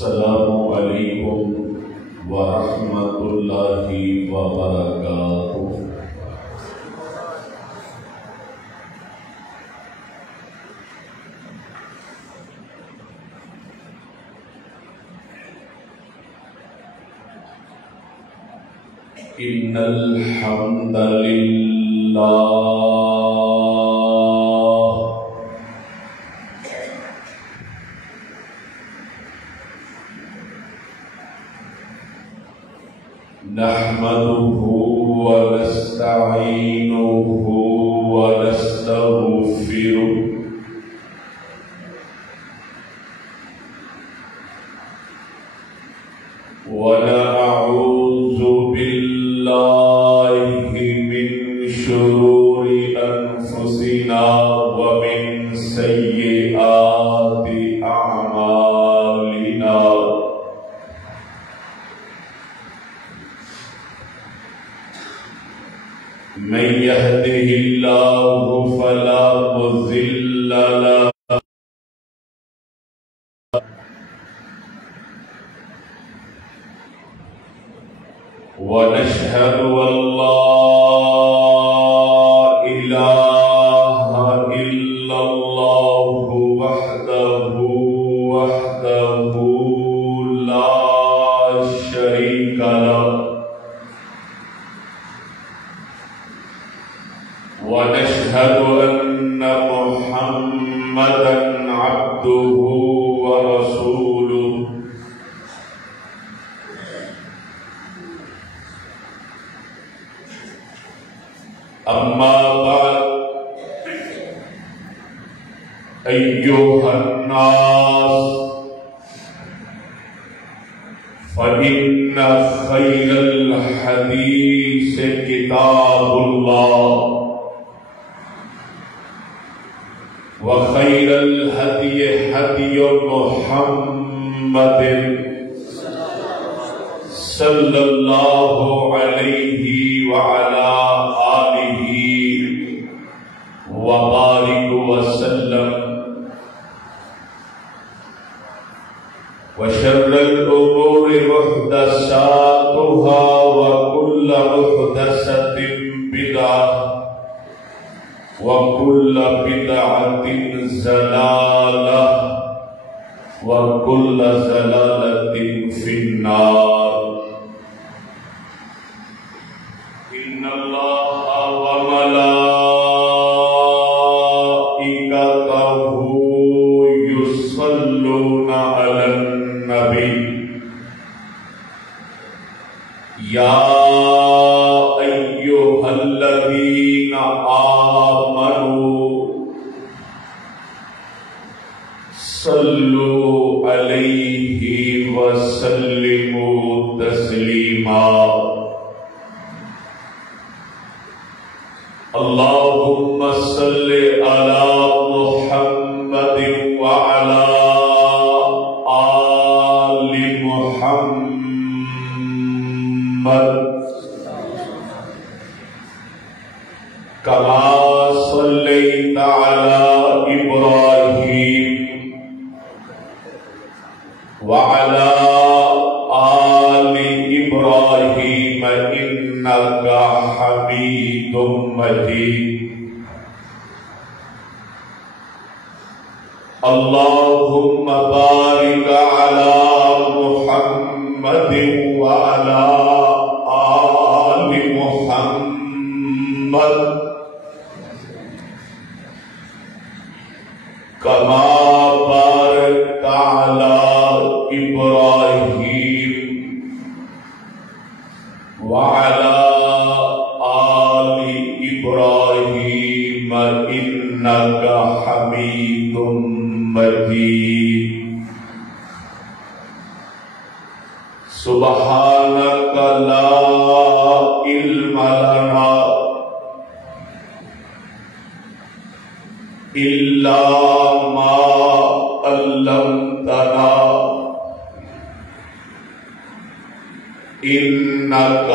السلام علیکم ورحمۃ اللہ وبرکاتہ۔ ان الحمد للہ يهده الله فلا مضل له ونشهد أن لا إله إلا الله وحده لا شريك له ونشهد أن محمدا عبده ورسوله أما بعد أيها الناس فإن خير الحديث كتاب الله وخير الهدي هدي محمد صلى الله عليه وعلى آله وبارك وسلم وشر الأمور محدثاتها وكل محدثة بدعة وكل بدعة ضلالة وكل ضلالة في النار إن الله وملائكته يصلون على النبي يا أيها الذين آمنوا صلوا عليه وسلموا تسليما اللهم صل على محمد وعلى آل محمد كما صليت على إبراهيم وعلى آل إبراهيم إنك حميد مجيد اللهم بارك على محمد وعلى آل محمد كما باركت على إبراهيم وعلى آل إبراهيم إنك حميد مجيد سبحانك لا علم لنا إلا ما علمتنا إنك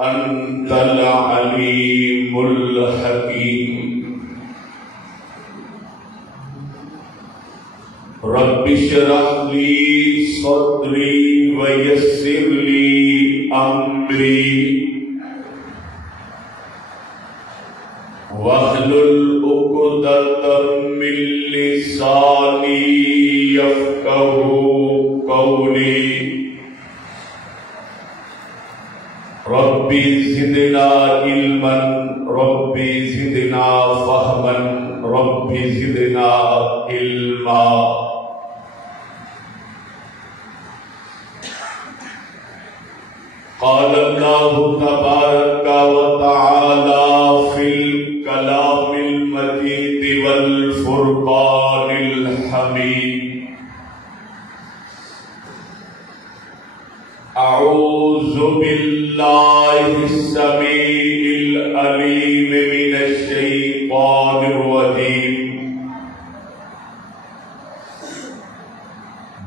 أنت العليم الحكيم رب اشرح لي صدري ويسر لي أمري واحلل عقدة من لساني يفقهوا قولي ربي زدنا علما ربي زدنا فهما ربي زدنا علما قال الله تبارك وتعالى في الكلام المجيد والفرقان الحميد أعوذ بالله السميع العليم من الشيطان الرجيم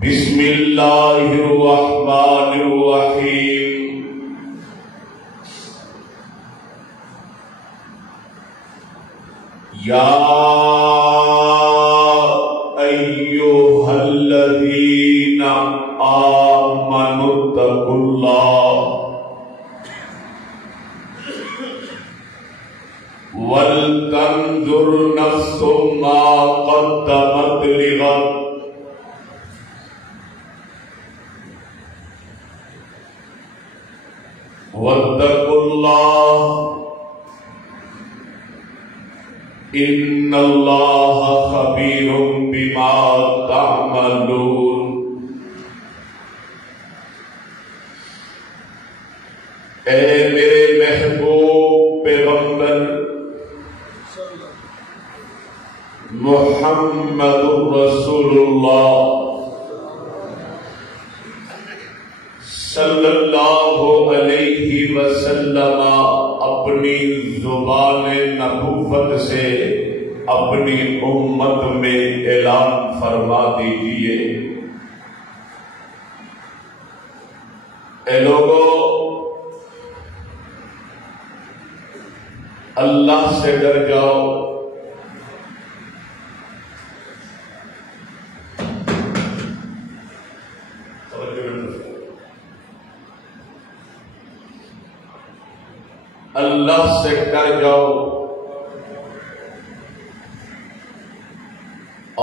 بسم الله الرحمن الرحيم یا ایھا الذین آمنوا اتقوا اللہ ولتنظر نفس ما قدمت لغد واتقوا اللہ ان اللہ خبیر بما تعملون۔ اے میرے محبوب پیغمبر محمد رسول اللہ صلی اللہ علیہ وسلم اپنی زبان نبوت سے اپنی امت میں اعلان فرما دیجئے، اے لوگو اللہ سے ڈر جاؤ، اللہ سے ڈر جاؤ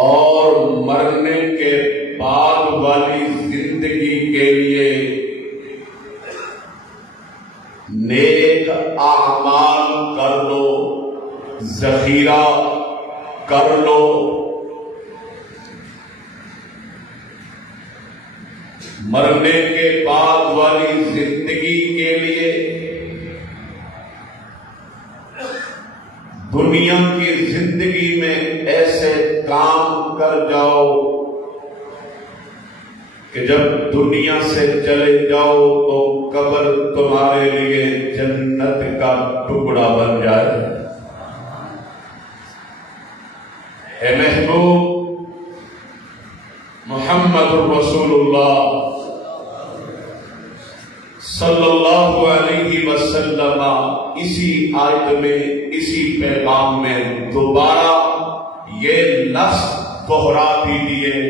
اور مرنے کے بعد والی زندگی کے لیے نیک اعمال کر لو، ذخیرہ کر لو۔ مرنے کے بعد والی زندگی کے لیے دنیا کی زندگی میں ایسے کام کر جاؤ کہ جب دنیا سے چلے جاؤ تو قبر تمہارے لیے جنت کا ٹکڑا بن جائے۔ اے محبوب محمد رسول اللہ صلی اللہ علیہ وسلم اسی آیت میں، اسی پیغام میں دوبارہ یہ لفظ دہرا دیجئے،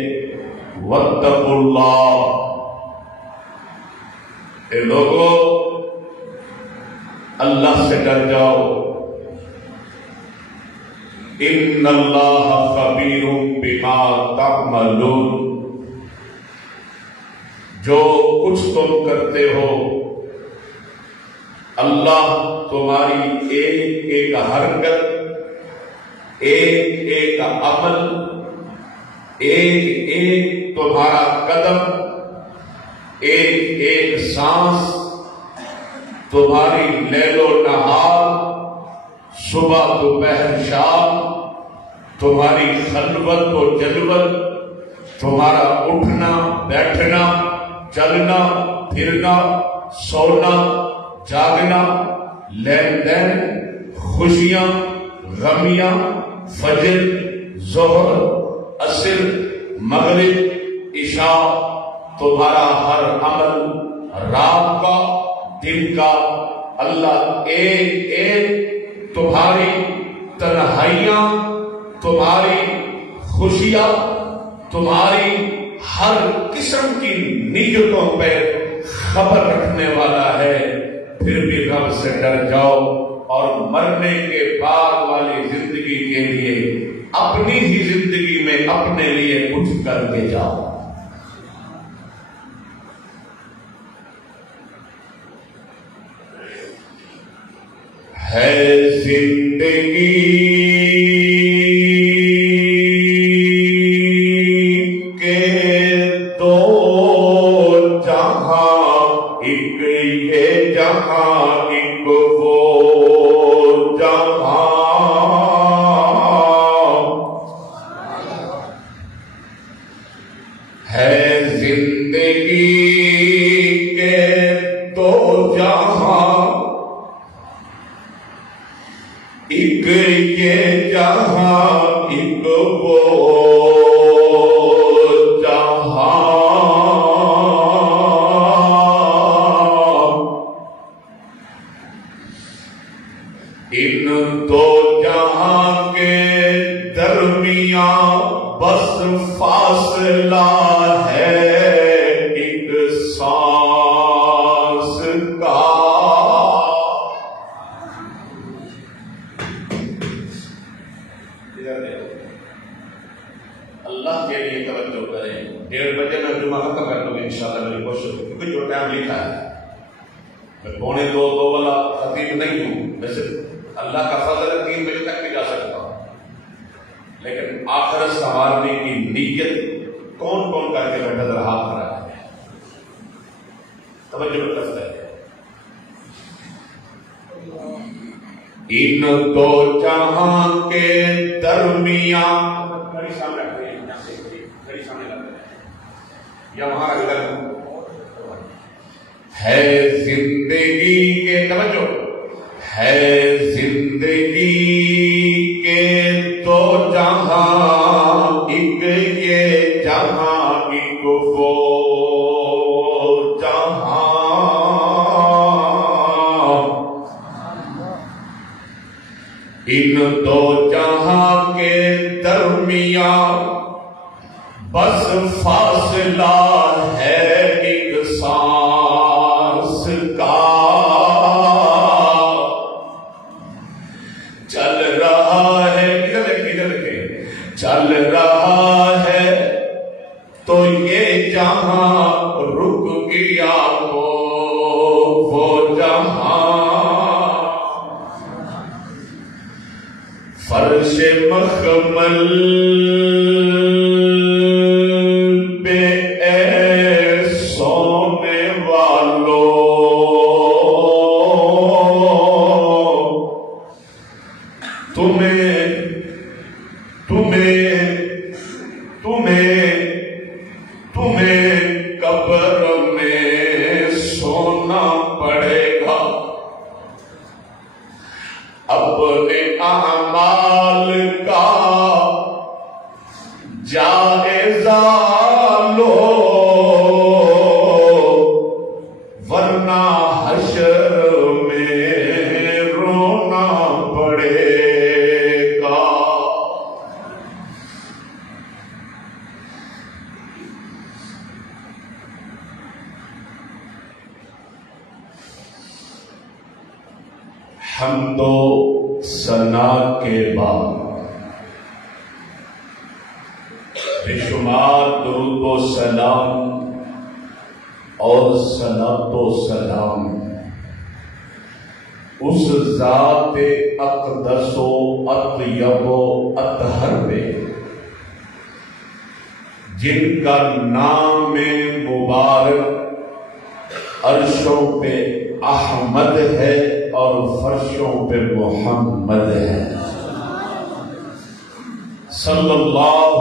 واتقوا اللہ۔ اے لوگو اللہ سے ڈر جاؤ، ان اللہ خبیر بما تعملون۔ جو کچھ تم کرتے ہو اللہ تمہاری ایک ایک حرکت، ایک ایک عمل، ایک ایک تمہارا قدم، ایک ایک سانس، تمہاری لیل و نہار، صبح دوپہر شام، تمہاری خلوت و جلوت، تمہارا اٹھنا بیٹھنا، چلنا پھرنا، سونا جاگنا، لین دین، خوشیاں غمیاں، فجر ظہر عصر مغرب عشاء، تمہارا ہر عمل، رات کا دن کا، اللہ ایک ایک تمہاری تنہائیاں، تمہاری خوشیاں، تمہاری ہر قسم کی نیتوں پہ خبر رکھنے والا ہے۔ پھر بھی رب سے ڈر جاؤ اور مرنے کے بعد والی زندگی کے لیے اپنی ہی زندگی میں اپنے لیے کچھ کر کے جاؤ۔ ہے زندگی ان دو جہاں کے درمیان بس فاصلہ ہے ایک سانس کا. اللہ کے لیے توجہ کریں. 1:30 بجے میں جمعہ ختم کر دوں گا انشاءاللہ. میری کوشش کیونکہ جو ٹائم لکھا ہے میں 1:45 والا خطیب نہیں ہوں. ویسے اللہ کا فضل ہے 3 بجے تک بھی جا سکتا ہوں، لیکن آخرت سنوارنے کی نیت کون کون کر کے بیٹھا ذرا ہاتھ کھڑا ہے. توجہ کرتا ہے. ان دو جہاں کے درمیان یا وہاں اگر ہے زندگی کے توجہ ہے زندگی کے دو جہاں، ایک یہ جہاں ایک وہ جہاں. ان دو جہاں کے درمیان بس فاصلہ ہے ایک سانس کا. چل رہا ہے ادھر کے چل رہا ہے تو یہ جہاں رک گیا وہ جہاں. فرش مخمل تمہیں قبر میں سونا پڑے گا. اپنے اعمال کا جائزہ لو ورنہ حشر میں رونا پڑے گا. حمد و ثنا کے بعد بے شمار درود و سلام اور صلاۃ و سلام اس ذات اقدس و اطیب و اطہر پہ جن کا نام مبارک عرشوں پہ احمد ہے اور فرشوں پہ محمد ہے. صلی اللہ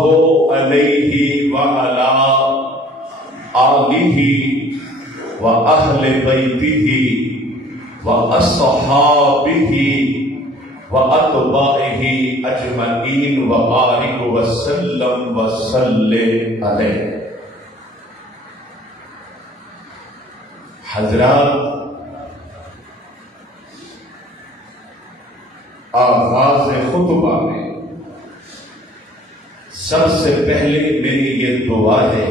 علیہ وعلا آلہ وأہل بیتہ وأصحابہ وأتباعہ اجمعین وبارک وسلم وسلم علیہ. حضرات، آغاز خطبہ میں سب سے پہلے میری یہ دعا ہے،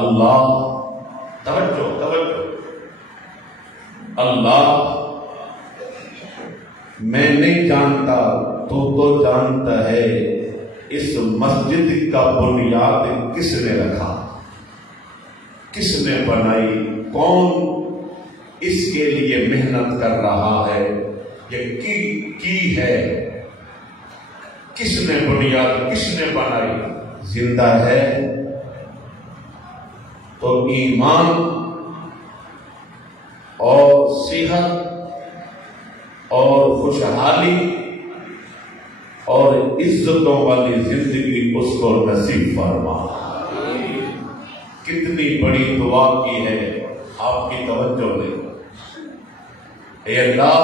اللہ توجہ اللہ میں نہیں جانتا، تو جانتا ہے اس مسجد کا بنیاد کس نے رکھا، کس نے بنائی، کون اس کے لیے محنت کر رہا ہے، یہ کی ہے، کس نے بنیاد، کس نے بنائی. زندہ ہے تو ایمان اور صحت اور خوشحالی اور عزتوں والی زندگی اس کو نصیب فرما. کتنی بڑی دعا کی ہے آپ کی توجہ نے. اے اللہ،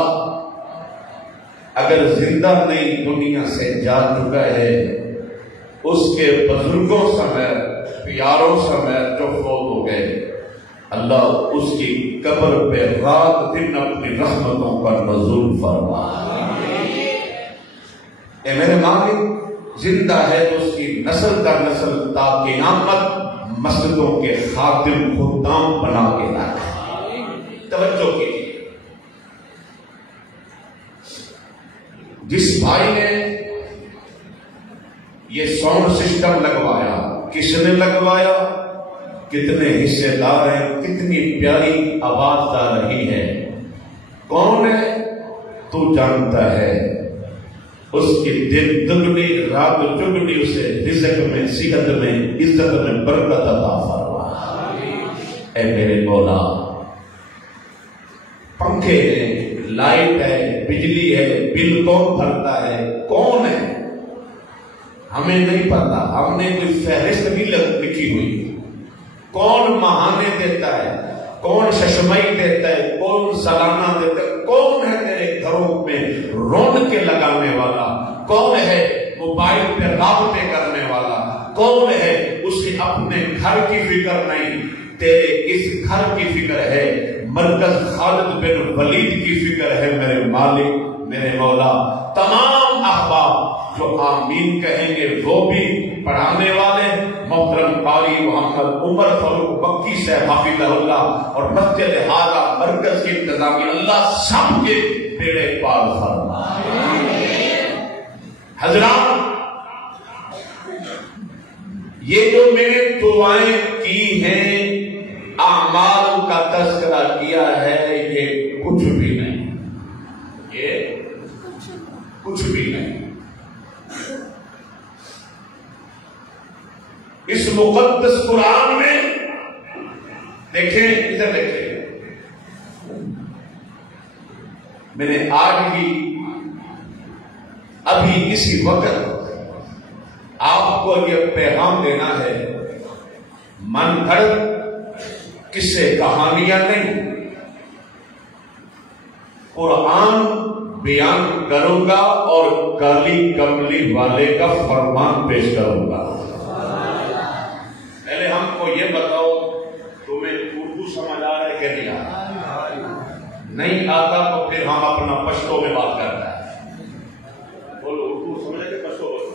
اگر زندہ نہیں دنیا سے جا چکا ہے، اس کے بزرگوں سمیت پیاروں سمیت جو فوت ہو گئے، اللہ اس کی قبر پہ رات دن اپنی رحمتوں کا نزول فرما. اے میرے مالک، زندہ ہے تو اس کی نسل در نسل تا قیامت مسجدوں کے خادم خدام بنا کے رکھے. توجہ کیجیے. جس بھائی نے یہ ساؤنڈ سسٹم لگوایا، کس نے لگوایا، کتنے حصے دار ہیں، کتنی پیاری آواز آ رہی ہے، کون ہے تو جانتا ہے. اس کی دن دگنی رات چگنی اسے رزق میں، صحت میں، عزت میں برکت عطا فرما. اے میرے مولا، پنکھے ہیں، لائٹ ہے، بجلی ہے، بل کون بھرتا ہے، کون ہے ہمیں نہیں پتا. ہم نے کوئی فہرست بھی لکھی ہوئی. کون ماہانے دیتا ہے، کون ششمائی دیتا ہے، کون سالانہ دیتا ہے، کون ہے تیرے گھروں میں رونق لگانے والا، کون ہے موبائل پہ رابطے کرنے والا، کون ہے اس کے اپنے گھر کی فکر نہیں، تیرے اس گھر کی فکر ہے. مرکز خالد بن ولید کی فکر ہے. میرے مالک، میرے مولا، تمام احباب جو آمین کہیں گے وہ بھی پڑھانے والے محترم قاری محمد عمر فاروق مکی سے حافظ اللہ اور مسجد ہاضہ مرکز کی انتظامیہ، اللہ سب کے بیڑے پار فرما. حضرات، یہ جو میں نے دعائیں کی ہیں، اعمال کا تذکرہ کیا ہے، یہ کچھ بھی نہیں، یہ کچھ بھی نہیں. اس مقدس قرآن میں دیکھیں، ادھر دیکھیں، میں نے آج ہی ابھی اسی وقت آپ کو یہ پیغام دینا ہے. من گھڑت قصے کہانیاں نہیں، قرآن بیان کروں گا اور کالی کملی والے کا فرمان پیش کروں گا. پہلے ہم کو یہ بتاؤ، تمہیں اردو سمجھ آ رہا ہے کہ نہیں آ رہا؟ نہیں آتا تو پھر ہم اپنا پشتو میں بات کرتا ہے. بولو اردو سمجھے کہ پشتو بولو؟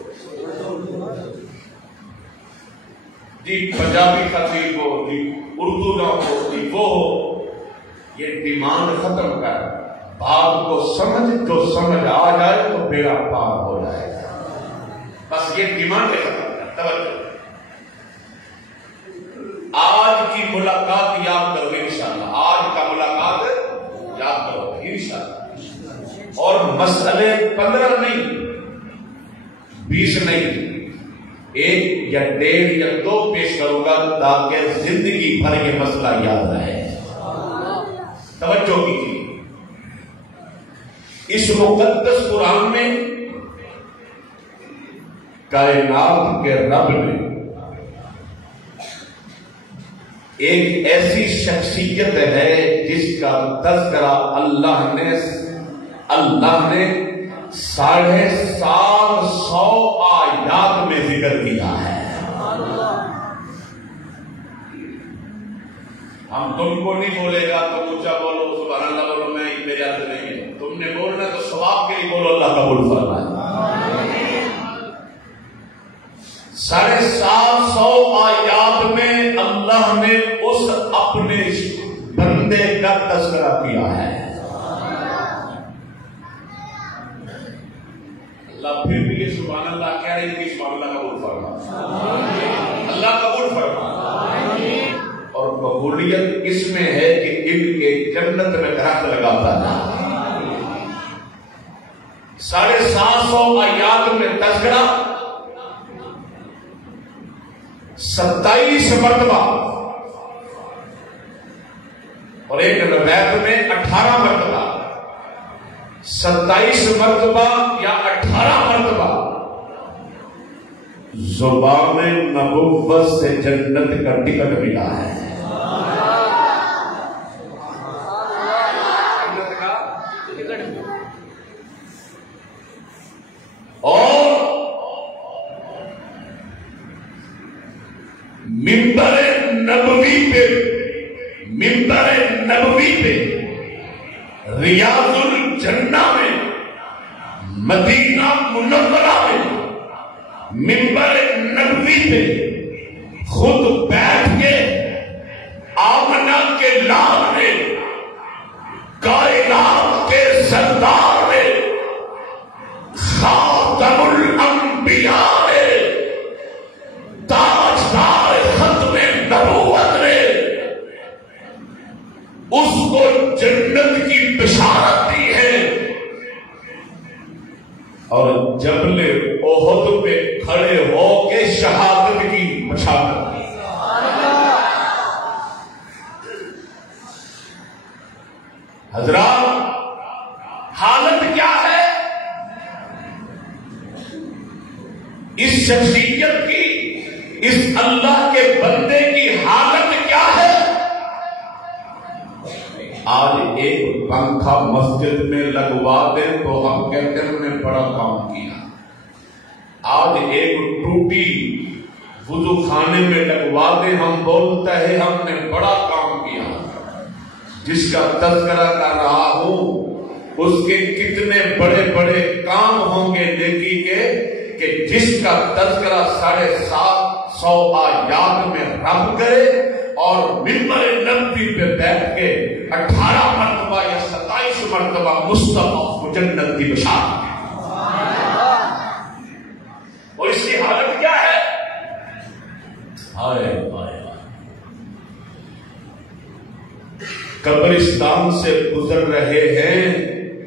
جی پنجابی خطیب ہو، جی اردو نہ ہو، جی وہ ہو، یہ ڈیمانڈ ختم کر. بات کو سمجھ، جو سمجھ آ جائے تو بیڑا پار ہو جائے گا. بس یہ ڈیمانڈ ختم کر. توجہ، آج کی ملاقات یاد کرو گے انشاءاللہ. آج کا ملاقات یاد کرو گے انشاءاللہ. اور مسئلے 15 نہیں، 20 نہیں، 1 یا 1.5 یا 2 پیش کروں گا تاکہ زندگی بھر یہ مسئلہ یاد رہے. توجہ کیجیے. اس مقدس قرآن میں کائنات کے رب نے ایک ایسی شخصیت ہے جس کا تذکرہ اللہ نے 750 آیات میں ذکر کیا ہے. ہم تم کو نہیں بولے گا تو اونچا بولو، سبحان اللہ بولو، میں میرے یاد نہیں ہے. تم نے بولنا تو ثواب کے لیے بولو، اللہ قبول فرمائے. 750 آیات میں اللہ نے اس اپنے بندے کا تذکرہ کیا ہے. اللہ پھر بھی یہ سبحان اللہ کہہ رہے ہیں، سبحان اللہ قبول فرما، اللہ قبول فرما. اور قبولیت اس میں ہے کہ ان کے جنت میں درخت لگاتا ہے. 750 آیات میں تذکرہ 27 مرتبہ اور ایک روایت میں 18 مرتبہ. 27 مرتبہ یا 18 مرتبہ زبان نبوت سے جنت کا ٹکٹ ملا ہے. اور منبر نبوی پہ ریاض الجنہ میں، مدینہ منورہ میں منبر نبوی پہ خود بیٹھ کے آمنہ کے لال نے، کائنات کے سردار نے، خاتم الانبیاء نے، تاجدار ختم نبوت نے اس کو جنت کی بشارت دی ہے، اور جبل احد پہ کھڑے ہو کے شہادت کی بشارت دی۔ حضرات، حالت کیا ہے اس شخصیت کی، اس اللہ کے بندے کی حالت کیا ہے؟ آج ایک پنکھا مسجد میں لگوا دیں تو ہم کہتے ہیں ہم نے بڑا کام کیا۔ آج ایک ٹوٹی وضو خانے میں لگوا دیں، ہم بولتا ہے ہم نے بڑا کام کیا۔ جس کا تذکرہ کر رہا ہوں اس کے کتنے بڑے بڑے کام ہوں گے نیکی کے، کہ جس کا تذکرہ 750 آیات میں رب کرے اور منبر نبوی پہ بیٹھ کے 18 مرتبہ یا 27 مرتبہ مصطفیٰ کو جنت کی بشارت دے۔ اور اس کی حالت کیا ہے؟ آئے قبرستان سے گزر رہے ہیں،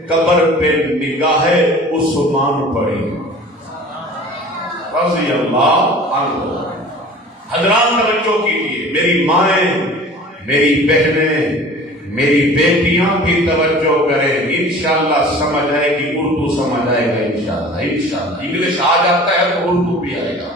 قبر پہ نگاہ عثمان پڑی رضی اللہ عنہ۔ حضرات توجہ کیجیے، میری مائیں، میری بہنیں، میری بیٹیاں بھی توجہ کریں، انشاءاللہ سمجھ آئے گی، اردو سمجھ آئے گا انشاءاللہ۔ انگلش آ جاتا ہے تو اردو بھی آئے گا۔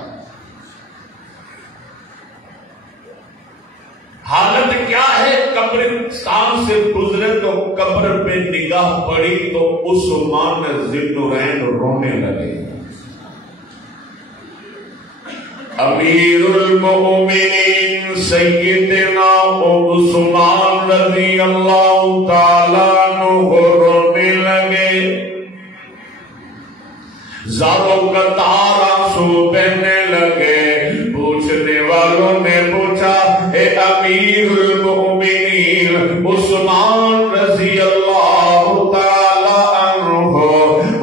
حالت کیا ہے؟ قبرستان سے گزرے تو قبر پہ نگاہ پڑی تو عثمان ذوالنورین رونے لگے۔ امیر المؤمنین سیدنا عثمان رضی اللہ تعالیٰ عنہ رونے لگے، زاروں کا تارا سو بہنے لگے۔ پوچھنے والوں نے پوچھا، اے امیر المؤمنین عثمان رضی اللہ تعالی عنہ،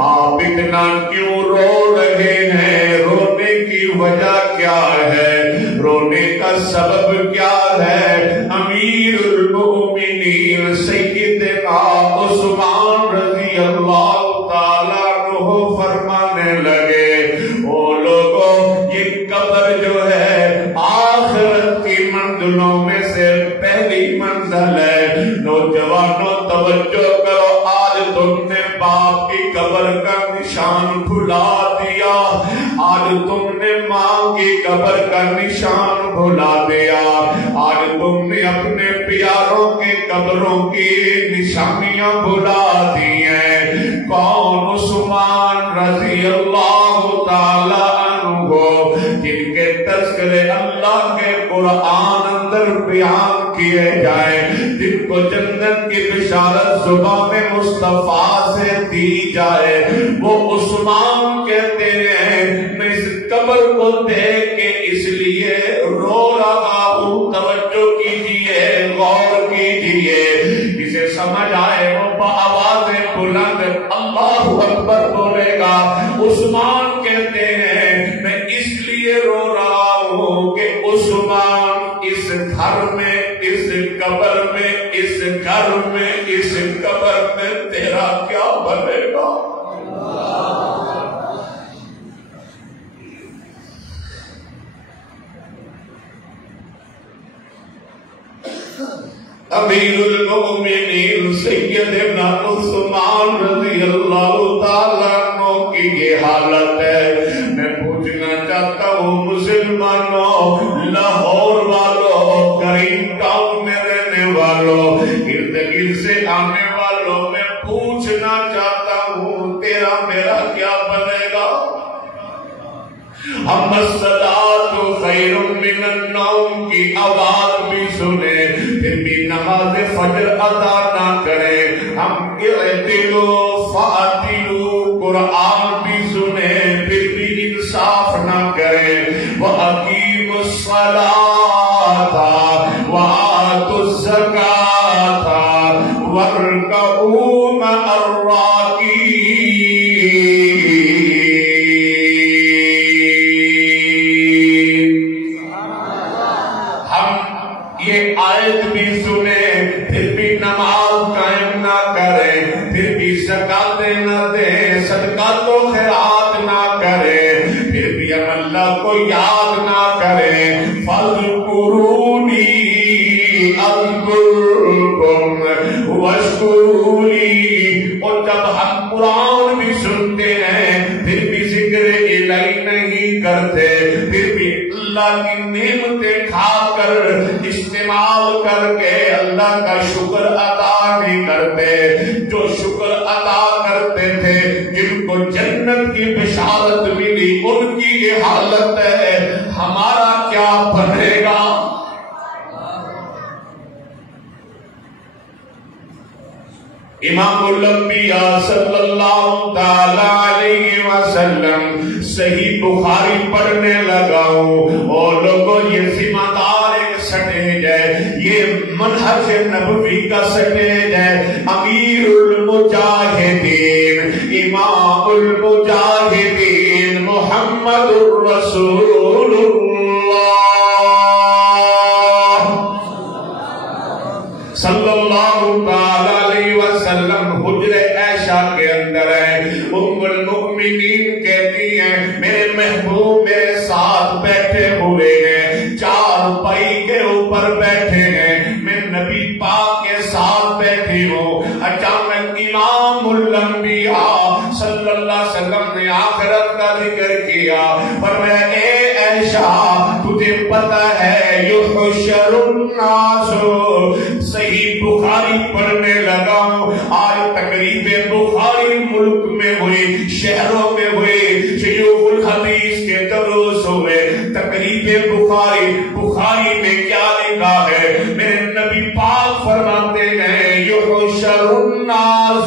آپ اتنا کیوں رو رہے ہیں؟ رونے کی وجہ کیا ہے؟ رونے کا سبب کیا ہے؟ امیر المؤمنین سیدنا عثمان رضی اللہ تعالی عنہ فرمانے لگے، او لوگوں، یہ قبر جو ہے آخرت کی منزلوں میں سے پہلی منزل ہے۔ نوجوانوں توجہ کرو، آج تم نے باپ کی قبر کا نشان بھلا دیا، آج تم نے ماں کی قبر کا نشان بھلا دیا، آج تم نے اپنے پیاروں کے قبروں کی نشانیاں بھلا دی ہیں۔ کون؟ عثمان رضی اللہ تعالی عنہ، جن کے تذکرے اللہ کے قرآن اندر بیان کیے جائیں، جن کو جنت کی بشارت زبان مصطفیٰ سے دی جائے، وہ عثمان کہتے ہیں میں اس قبر کو دیکھ کے اس لیے رو رہا ہوں۔ توجہ کیجیے، غور کیجیے، اسے سمجھ آئے وہ بآواز بلند اللہ اکبر بولے گا۔ عثمان کہتے ہیں میں اس لیے رو رہا ہوں کہ عثمان اس گھر میں، اس قبر میں، اس گھر میں، اس قبر میں تیرا کیا بنے گا؟ امیر المؤمنین سیدنا عثمان رضی اللہ تعالیٰ عنہ کی یہ حالت ہے۔ میں پوچھنا چاہتا ہوں مسلمانوں، لاہور والوں، کریم ٹاؤن میں رہنے والوں، ارد گرد سے آنے والوں، میں پوچھنا چاہتا ہوں تیرا میرا کیا بنے گا؟ ہم الصلاۃ خیر من النوم کی آواز بھی سنے پھر بھی نماز فجر ادا نہ کریں، ہم اعتدلوا فاعتدلوا قرآن بھی سنے پھر بھی انصاف نہ کریں. وَأَقِيمُوا الصَّلَاةَ وَآتُوا الزَّكَاةَ وَارْكَعُوا مَعَ الرَّاكِعِينَ. ہم یہ آیت بھی سنیں پھر بھی نماز قائم نہ کریں، پھر بھی زکاتیں نہ دیں، صدقات و خیرات نہ کریں، پھر بھی ہم اللہ کو یاد نہ کریں. فَاذْكُرُونِي أَذْكُرْكُمْ وَاشْكُرُوا لِي. اور جب ہم قرآن بھی سنتے ہیں پھر بھی ذکر الہی نہیں کرتے، پھر بھی اللہ کی نعمتیں کھا کر استعمال کر کے اللہ کا شکر ادا نہیں کرتے. جو شکر ادا کرتے تھے، جن کو جنت کی بشارت ملی، ان کی یہ حالت ہے، ہمارا کیا بنے گا؟ امام الانبیاء صلی اللہ تعالی علیہ وسلم صحیح بخاری پڑھنے لگاؤں اور لوگوں یہ ذمہ دار ایک سٹیج ہے، یہ منہج نبوی کا سٹیج ہے. امیر المجاہدین امام المجاہدین محمد الرسول اللہ صلی اللہ تعالی علیہ وسلم حجرِ عائشہ کے اندر ہے. ام المؤمنین کہتی ہیں میرے محبوب میرے ساتھ بیٹھے ہوئے ہیں، چار پائی کے اوپر بیٹھے ہیں، میں نبی پاک کے ساتھ بیٹھی ہوں. اچانک امام الانبیاء صلی اللہ علیہ وسلم نے آخرت کا ذکر کیا، فرمایا اے عائشہ تجھے پتہ ہے یحشر الناس. صحیح بخاری پڑھنے لگا ہوں. آج تقریب بخاری ملک میں ہوئی، شہروں میں ہوئی، شیوخ الحدیث کے دروس ہوئے. تقریب بخاری میں کیا لکھا ہے؟ میرے نبی پاک فرماتے ہیں یحشر الناس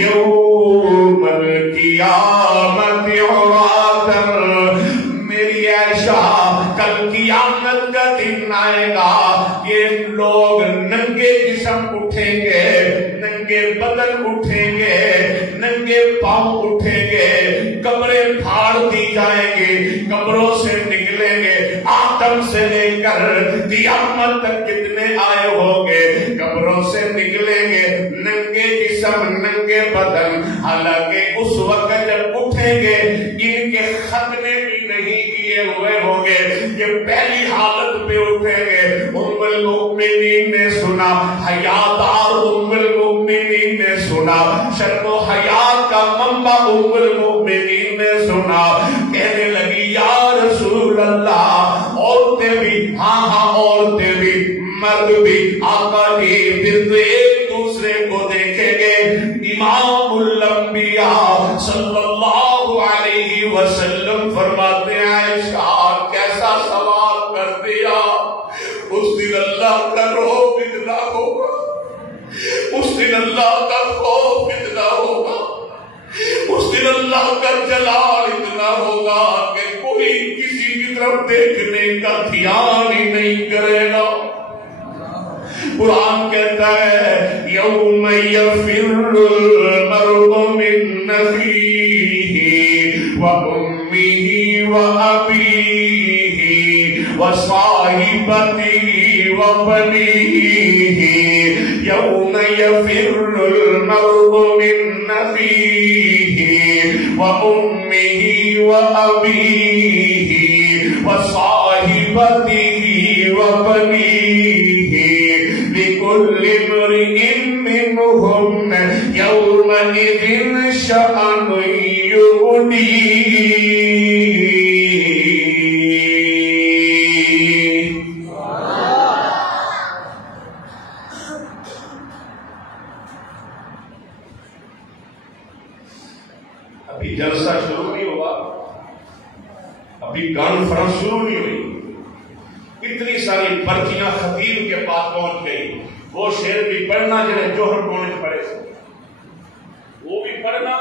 یوم القیامت عراتا. میری عائشہ کل قیامت کا دن آئے گا، یہ لوگ ننگے جسم اٹھیں گے، ننگے بدن اٹھیں گے، ننگے پاؤں اٹھیں گے، قبریں پھاڑ دی جائیں گی، قبروں سے نکلیں گے. آدم سے لے کر قیامت تک کتنے آئے ہوں گے، قبروں سے نکلیں گے ننگے جسم ننگے بدن. حالانکہ اس وقت جب اٹھیں گے ان کے ختنے بھی نہیں کیے ہوئے ہوں گے، یہ پہلی حالت پہ اٹھیں گے. ام المؤمنین نے سنا، حیادار ام المؤمنین نے سنا، شرم و حیات کا منبع ام المؤمنین نے سنا. کہنے لگی یا رسول اللہ، عورتیں بھی ہاں عورتیں بھی مرد بھی آقا جی پھر تو ایک دوسرے کو دیکھیں گے. امام الانبیاء صلی اللہ علیہ وسلم فرماتے ہیں عائشہ کیسا سوال کر دیا. اس دن اللہ کا روح اتنا ہوگا، اس دن اللہ کا خوف اتنا ہوگا، اس دن اللہ کا جلال اتنا ہوگا کہ کوئی کسی کی طرف دیکھنے کا دھیان ہی نہیں کرے گا. قرآن کہتا ہے یوم یفر المرء من اخیہ وامہ وابیہ وصاحبتہ وبنیہ. یوم یفر المرء من اخیہ وامہ وابیہ وصاحبتہ وبنیہ لكل امرئ منهم يومئذ شأن يغنيه. ابھی جلسہ شروع نہیں ہوا، ابھی کانفرنس شروع نہیں ہوئی، اتنی ساری پرچیاں خطیب کے پاس پہنچ گئی. وہ شعر بھی پڑھنا جنہیں جوہر کونے پڑے، وہ بھی پڑھنا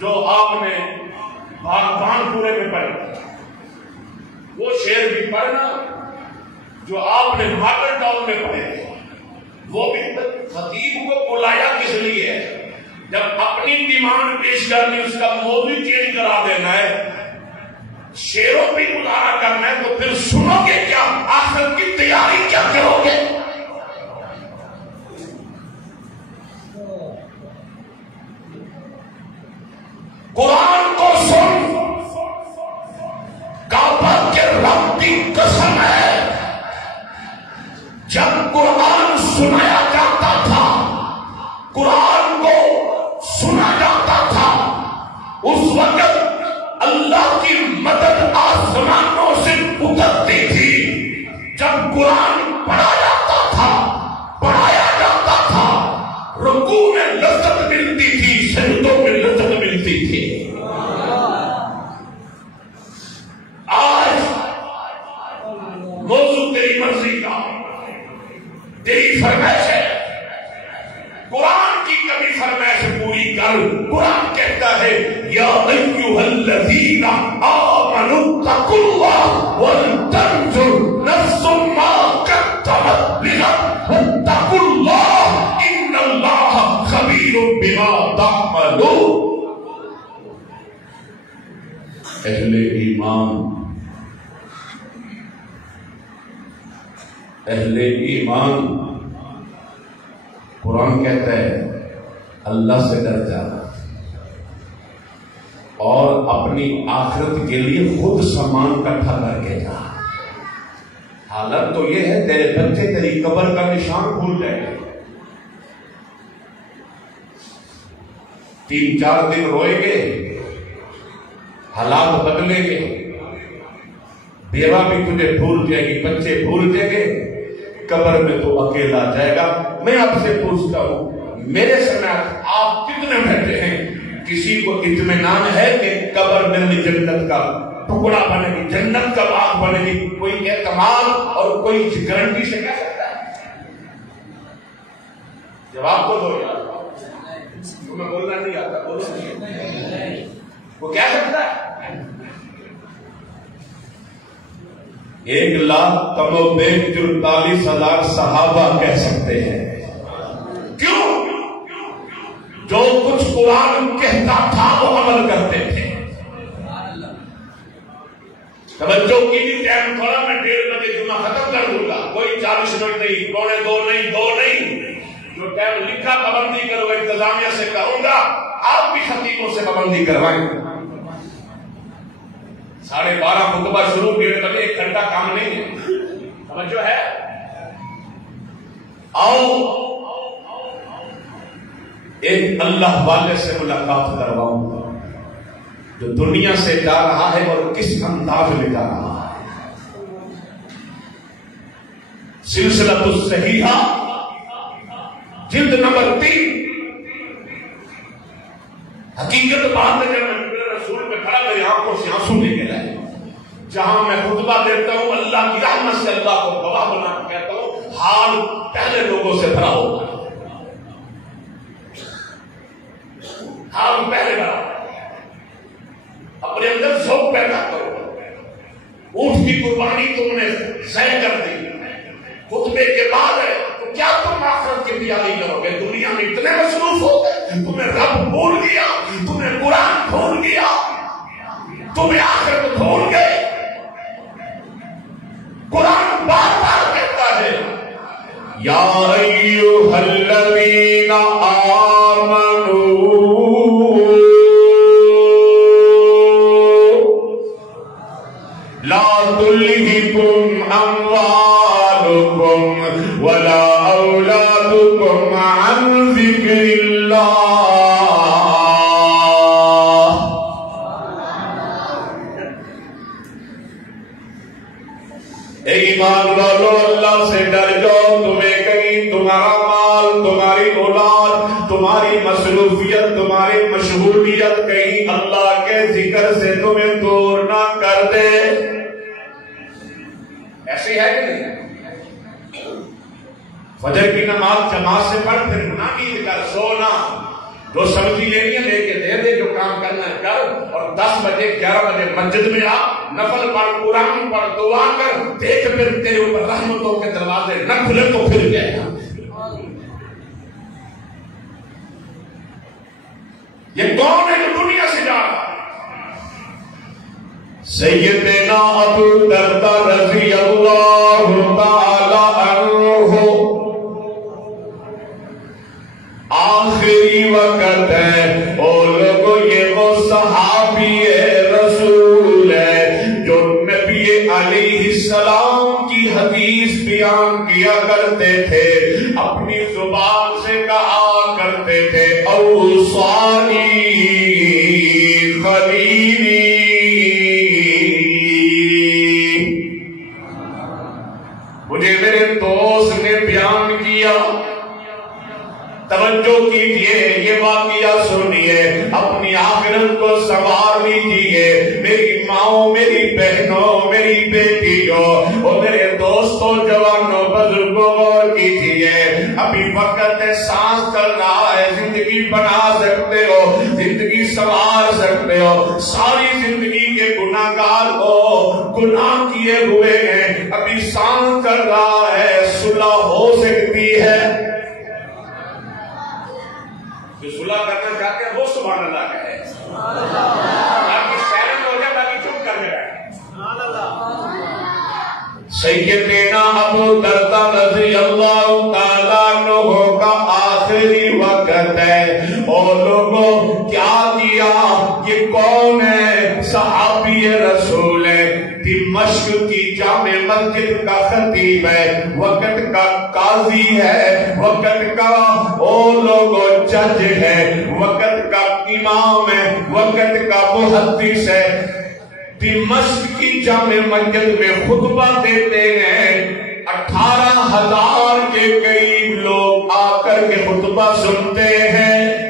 جو آپ نے باغبان پورے میں پڑھے، وہ شعر بھی پڑھنا جو آپ نے ماڈل ٹاؤن میں پڑھے تھے، وہ بھی خطیب کو بلایا کس لیے ہے؟ جب اپنی ڈیمانڈ پیش کرنی، اس کا موضوع چینج کرا دینا ہے، شعروں پہ گزارا کرنا ہے، تو پھر سنو گے کیا؟ آخر کی تیاری کیا کرو گے؟ قرآن کو سن، کعبہ کے رب کی قسم ہے، جب قرآن سنایا جاتا تھا، قرآن کو سنا جاتا تھا، اس وقت اللہ کی مدد آسمانوں سے اترتی تھی۔ جب قرآن پڑھا جاتا تھا، پڑھایا جاتا تھا، رکوع میں لذت ملتی تھی، سجدوں میں لذت ملتی تھی۔ آج موضوع تیری مرضی کا، تیری فرمائش ہے، قرآن کی کبھی فرمائش پوری کر۔ قرآن کہتا ہے یا ایھا الذین آمنوا اتقوا اللہ ولتنظر نفس ما قدمت لغد واتقوا اللہ ان اللہ خبیر بما تعملون۔ اہل ایمان، اہل ایمان، قرآن کہتا ہے اللہ سے ڈر جا اور اپنی آخرت کے لیے خود سامان اکٹھا کر کے جا۔ حالت تو یہ ہے تیرے بچے تیری قبر کا نشان بھول جائیں گے، 3-4 دن روئیں گے، حالات بدلیں گے، بیوہ بھی تجھے بھول جائے گی، بچے بھول جائیں گے، قبر میں تو اکیلا جائے گا۔ میں آپ سے پوچھتا ہوں، میرے سماعت آپ کتنے بیٹھے ہیں، کسی کو اطمینان ہے کہ قبر میں جنت کا ٹکڑا بنے گی، جنت کا باغ بنے گی؟ کوئی اعتماد اور کوئی گارنٹی سے کہہ سکتا ہے؟ جواب کو دو یار، تمہیں بولنا نہیں آتا، بولو۔ وہ کہہ سکتا ہے؟ 1,43,000 صحابہ کہہ سکتے ہیں۔ کیوں؟ جو کچھ قرآن کہتا تھا وہ عمل کرتے تھے۔ توجہ کی بھی ٹائم تھوڑا، میں 1:30 بجے جمعہ ختم کر دوں گا، کوئی 40 منٹ نہیں، 1:45 نہیں، 2 نہیں، جو ٹائم لکھا پابندی کرو، انتظامیہ سے کہوں گا آپ بھی خطیبوں سے پابندی کروائیں۔ 12:30 خطبہ شروع، 1:30 بجے 1 گھنٹہ کام نہیں ہے، سمجھو ہے۔ آؤ ایک اللہ والے سے ملاقات کرواؤں گا جو دنیا سے جا رہا ہے اور کس انداز میں جا رہا ہے۔ سلسلۃ الصحیحہ جلد نمبر 3۔ حقیقت بات ہے، جب میں میرے رسول میں کھڑا میری آنکھوں سے آنسو لے کے لائے، جہاں میں خطبہ دیتا ہوں اللہ کی رحمت سے اللہ کو گواہ بنا کے کہتا ہوں، حال پہلے لوگوں سے بھرا ہوگا، حال پہلے بھرا، اپنے اندر ذوق پیدا کرو۔ اونٹ کی قربانی تم نے ضائع کر دی، خطبے کے بعد ہے تو کیا تم آخرت کی تیاری کرو گے؟ دنیا میں اتنے مصروف ہو گئے، تمہیں رب بھول گیا، تمہیں قرآن بھول گیا، تمہیں آخرت بھول گئے۔ قرآن بار بار کہتا ہے یا ایھا الذین آمنوا لا تلہکم اموالکم ولا اولادکم عن ذکر اللہ۔ اے ایمان والو، اللہ سے ڈر جاؤ، تمہیں کہیں تمہارا مال، تمہاری اولاد، تمہاری مصروفیت، تمہاری مشغولیت کہیں اللہ کے ذکر سے تمہیں دور نہ کر دے۔ ایسی ہے کہ نہیں؟ فجر کی نماز جماعت سے پڑھ، پھر گناہ کی کر سونا، جو سبزی لینی ہے لے کے دے دے، جو کام کرنا ہے کر، اور 10 بجے 11 بجے مسجد میں آ، نفل پڑھ، قرآن پڑھ، دعا کر، دیکھ پھر تیرے اوپر رحمتوں کے دروازے نہ کھلے تو پھر جائے گا۔ یہ کون ہے جو دنیا سے جا رہا ہے؟ سیدنا ابو درداء رضی اللہ تعالی عنہ، آخری وقت ہے، اور لوگوں یہ وہ صحابی رسول ہے جو نبی علیہ السلام کی حدیث بیان کیا کرتے تھے، اپنی زبان سے کہا کرتے تھے اوصانی خلیلی، مجھے میرے دوست نے بیان کیا۔ توجہ کیجئے، یہ واقعہ سنیے، اپنی آخرت کو سنوار لیجئے، میری ماؤں، میری بہنوں، میری بیٹیوں اور میرے دوستوں، جوانوں، بزرگوں، غور کیجئے، ابھی وقت ہے، سانس چل رہا ہے، زندگی بنا سکتے ہو، زندگی سنوار سکتے ہو، ساری زندگی کے گناہگار ہو، گناہ کیے ہوئے ہیں، ابھی سانس چل رہا ہے، صلح ہو سکتی ہے۔ جو صلح کرنا چاہتے ہیں وہ سبحان اللہ کہے، باقی سائلنٹ ہو جائے، باقی چپ کر کے بیٹھے۔ سیدنا ابو درداء رضی اللہ تعالیٰ عنہ کا آخری وقت ہے، اور لوگوں کیا کیا؟ یہ کون ہے؟ صحابی رسول ہے، دمشق کی جامع مسجد کا خطیب ہے، وقت کا قاضی ہے، وقت کا لوگوں جج ہے، وقت کا امام ہے، وقت کا محدث ہے، دمشق کی جامع مسجد میں خطبہ دیتے ہیں، 18,000 کے قریب لوگ آ کر کے خطبہ سنتے ہیں۔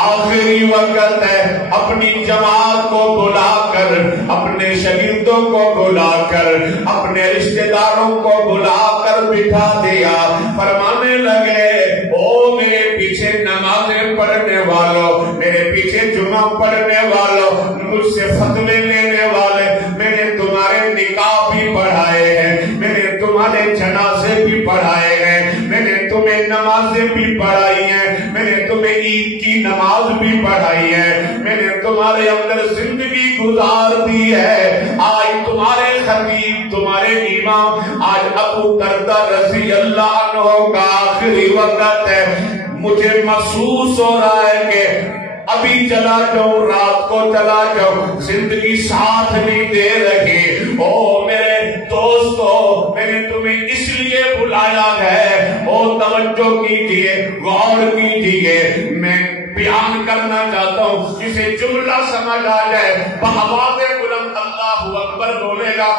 آخری وقت ہے، اپنی جماعت کو بلا کر، اپنے شاگردوں کو بلا کر، اپنے رشتہ داروں کو بلا کر بٹھا دیا، فرمانے لگے او میرے پیچھے نمازیں پڑھنے والوں، میرے پیچھے جمعہ پڑھنے والوں، مجھ سے فتوے لینے والے، میں نے تمہارے نکاح بھی پڑھائے ہیں، میں نے تمہارے جنازے بھی پڑھائے ہیں، میں نے تمہیں نمازیں بھی پڑھائی ہیں، میں نے تمہیں عید کی نماز بھی پڑھائی ہے، میں نے تمہارے اندر زندگی گزار دی ہے، آج تمہارے خطیب، تمہارے امام، آج ابو درداء رضی اللہ عنہ کا آخری وقت ہے، مجھے محسوس ہو رہا ہے کہ ابھی چلا جاؤں، رات کو چلا جاؤں، زندگی ساتھ نہیں دے رہی۔ او میرے دوستو، میں نے تمہیں اس لیے بلایا ہے، او توجہ کیجئے، غور کیجئے، میں بیان کرنا چاہتا ہوں، جسے جملہ سمجھ آ جائے، بآواز بلند اللہ اکبر بولے گا۔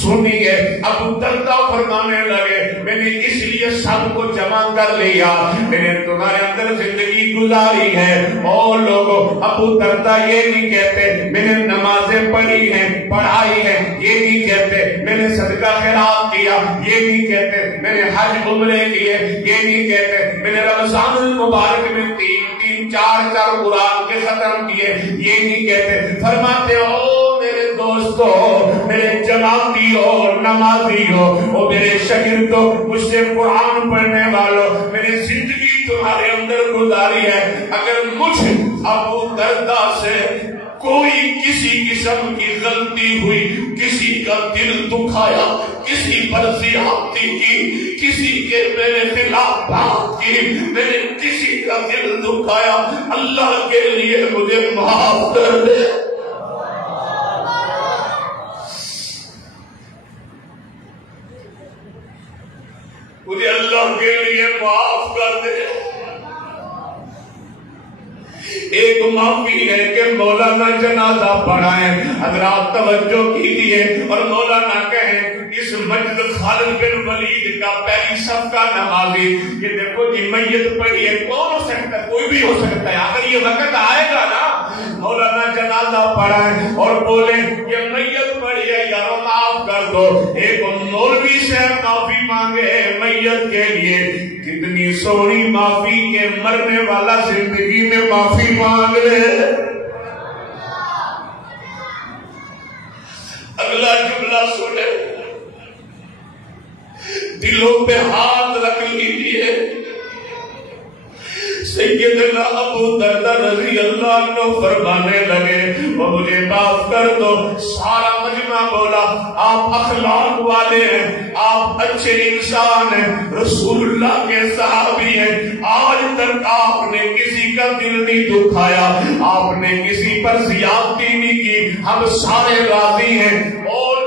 سنیے، ابو درداء فرمانے لگے میں نے اس لیے سب کو جمع کر لیا، میں نے تمہارے اندر زندگی گزاری ہے۔ اور لوگوں، ابو درداء یہ نہیں کہتے میں نے نمازیں پڑھی ہیں، پڑھائی ہیں، یہ نہیں کہتے میں نے صدقہ خیرات کیا، یہ نہیں کہتے میں نے حج عمرے کیے، یہ نہیں کہتے میں نے رمضان المبارک میں 3-4 قرآن کے ختم کیے، یہ نہیں کہتے۔ فرماتے ہو میرے دوستو، میرے جماعتی ہو، نمازی ہو، اور میرے شاگردوں، مجھ سے قرآن پڑھنے والوں، میں نے زندگی تمہارے اندر گزاری ہے، اگر مجھ ابو درداء سے کوئی کسی قسم کی غلطی ہوئی، کسی کا دل دکھایا، کسی پر زیادتی کی، کسی کے میرے خلاف بات کی، میں نے کسی کا دل دکھایا، اللہ کے لیے مجھے معاف کر دے۔ مجھے اللہ کے لیے معاف کر دے۔ ایک معافی ہے کہ مولانا جنازہ پڑھائیں، حضرات توجہ کیجیے، اور مولانا کہیں اس مسجد خالد بن ولید کا پہلی صف کا نمازی، یہ دیکھو جی میت پڑھی ہے، کون ہو سکتا ہے؟ کوئی بھی ہو سکتا ہے، اگر یہ وقت آئے گا نا مولانا جنازہ پڑھائیں اور بولیں یہ میت پڑھی ہے یارو معاف کر دو، ایک مولوی سے معافی مانگے میت کے لیے اتنی سونی معافی کے مرنے والا زندگی میں معافی مانگ لے. اگلا جملہ سنے، دلوں پہ ہاتھ رکھ لیجیے. سیدنا ابو درداء رضی اللہ عنہ فرمانے لگے وہ مجھے معاف کر دو. سارا مجمع بولا آپ اخلاق والے ہیں، آپ اچھے انسان ہیں، رسول اللہ کے صحابی ہیں، آج تک آپ نے کسی کا دل نہیں دکھایا، آپ نے کسی پر زیادتی نہیں کی، ہم سارے راضی ہیں. اور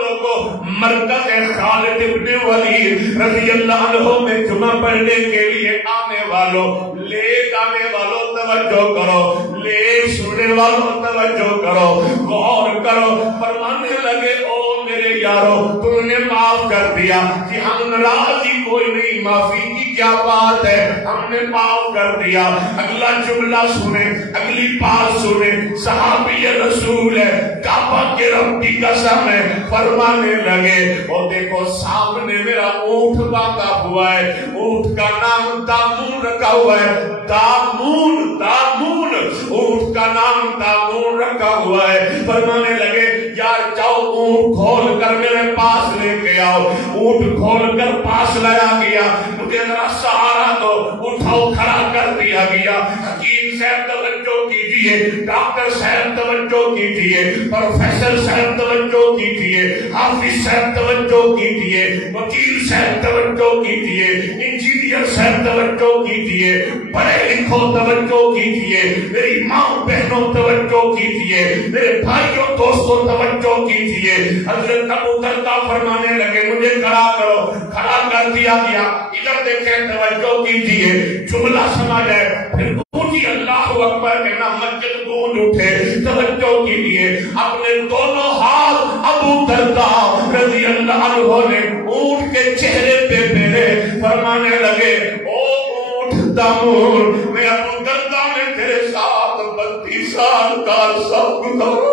مرکز خالد ابن ولید رضی اللہ عنہ میں جمعہ پڑھنے کے لیے آنے والوں، لیٹ آنے والوں توجہ کرو، لیٹ سننے والوں توجہ کرو، غور کرو. فرمانے لگے او میرے یارو تم نے معاف کر دیا کہ ہم ناراض ہی کوئی نہیں، معافی کی کیا بات ہے، ہم نے معاف کر دیا. اگلا جملہ سنیں، اگلی بات سنیں. صحابی رسول ہے، کعبہ کے رب کی قسم ہے. فرمانے لگے اور دیکھو سامنے میرا اونٹ باندھا ہوا ہے، اونٹ کا نام دامون رکھا ہوا ہے. دامون، دامون، اونٹ کا نام دامون رکھا ہوا ہے. فرمانے لگے یار جاؤ اونٹ کھول کر میرے پاس لے کے آؤ. اونٹ کھول کر پاس لایا گیا. مجھے ذرا سہارا دو، اٹھاؤ کھڑا کر دیا گیا. حکیم صاحب توجہ کیجیے، ڈاکٹر صاحب توجہ کیجیے، پروفیسر صاحب توجہ کیجیے، حافظ صاحب توجہ کیجیے، وکیل صاحب توجہ کیجیے، انجینئر صاحب توجہ کیجیے، پڑھے لکھو توجہ کیجیے، میری ماں بہنوں توجہ کیجیے، میرے بھائیوں دوستوں توجہ کیجیے. حضرت ابو درداء فرمانے لگے مجھے کھڑا کرو. کھڑا کر دیا گیا. ادھر دیکھیں توجہ کیجیے، جملہ سمجھ ہے. پھر اونچی اللہ اکبر کہنا مسجد گونج اٹھے. توجہ کیجیے، اپنے دونوں ہاتھ ابو درداء رضی اللہ عنہ نے اونٹ کے چہرے پہ پھیرے. فرمانے لگے او اونٹ دامون، میں ابو درداء نے تیرے ساتھ 32 سال کا عرصہ گزارا،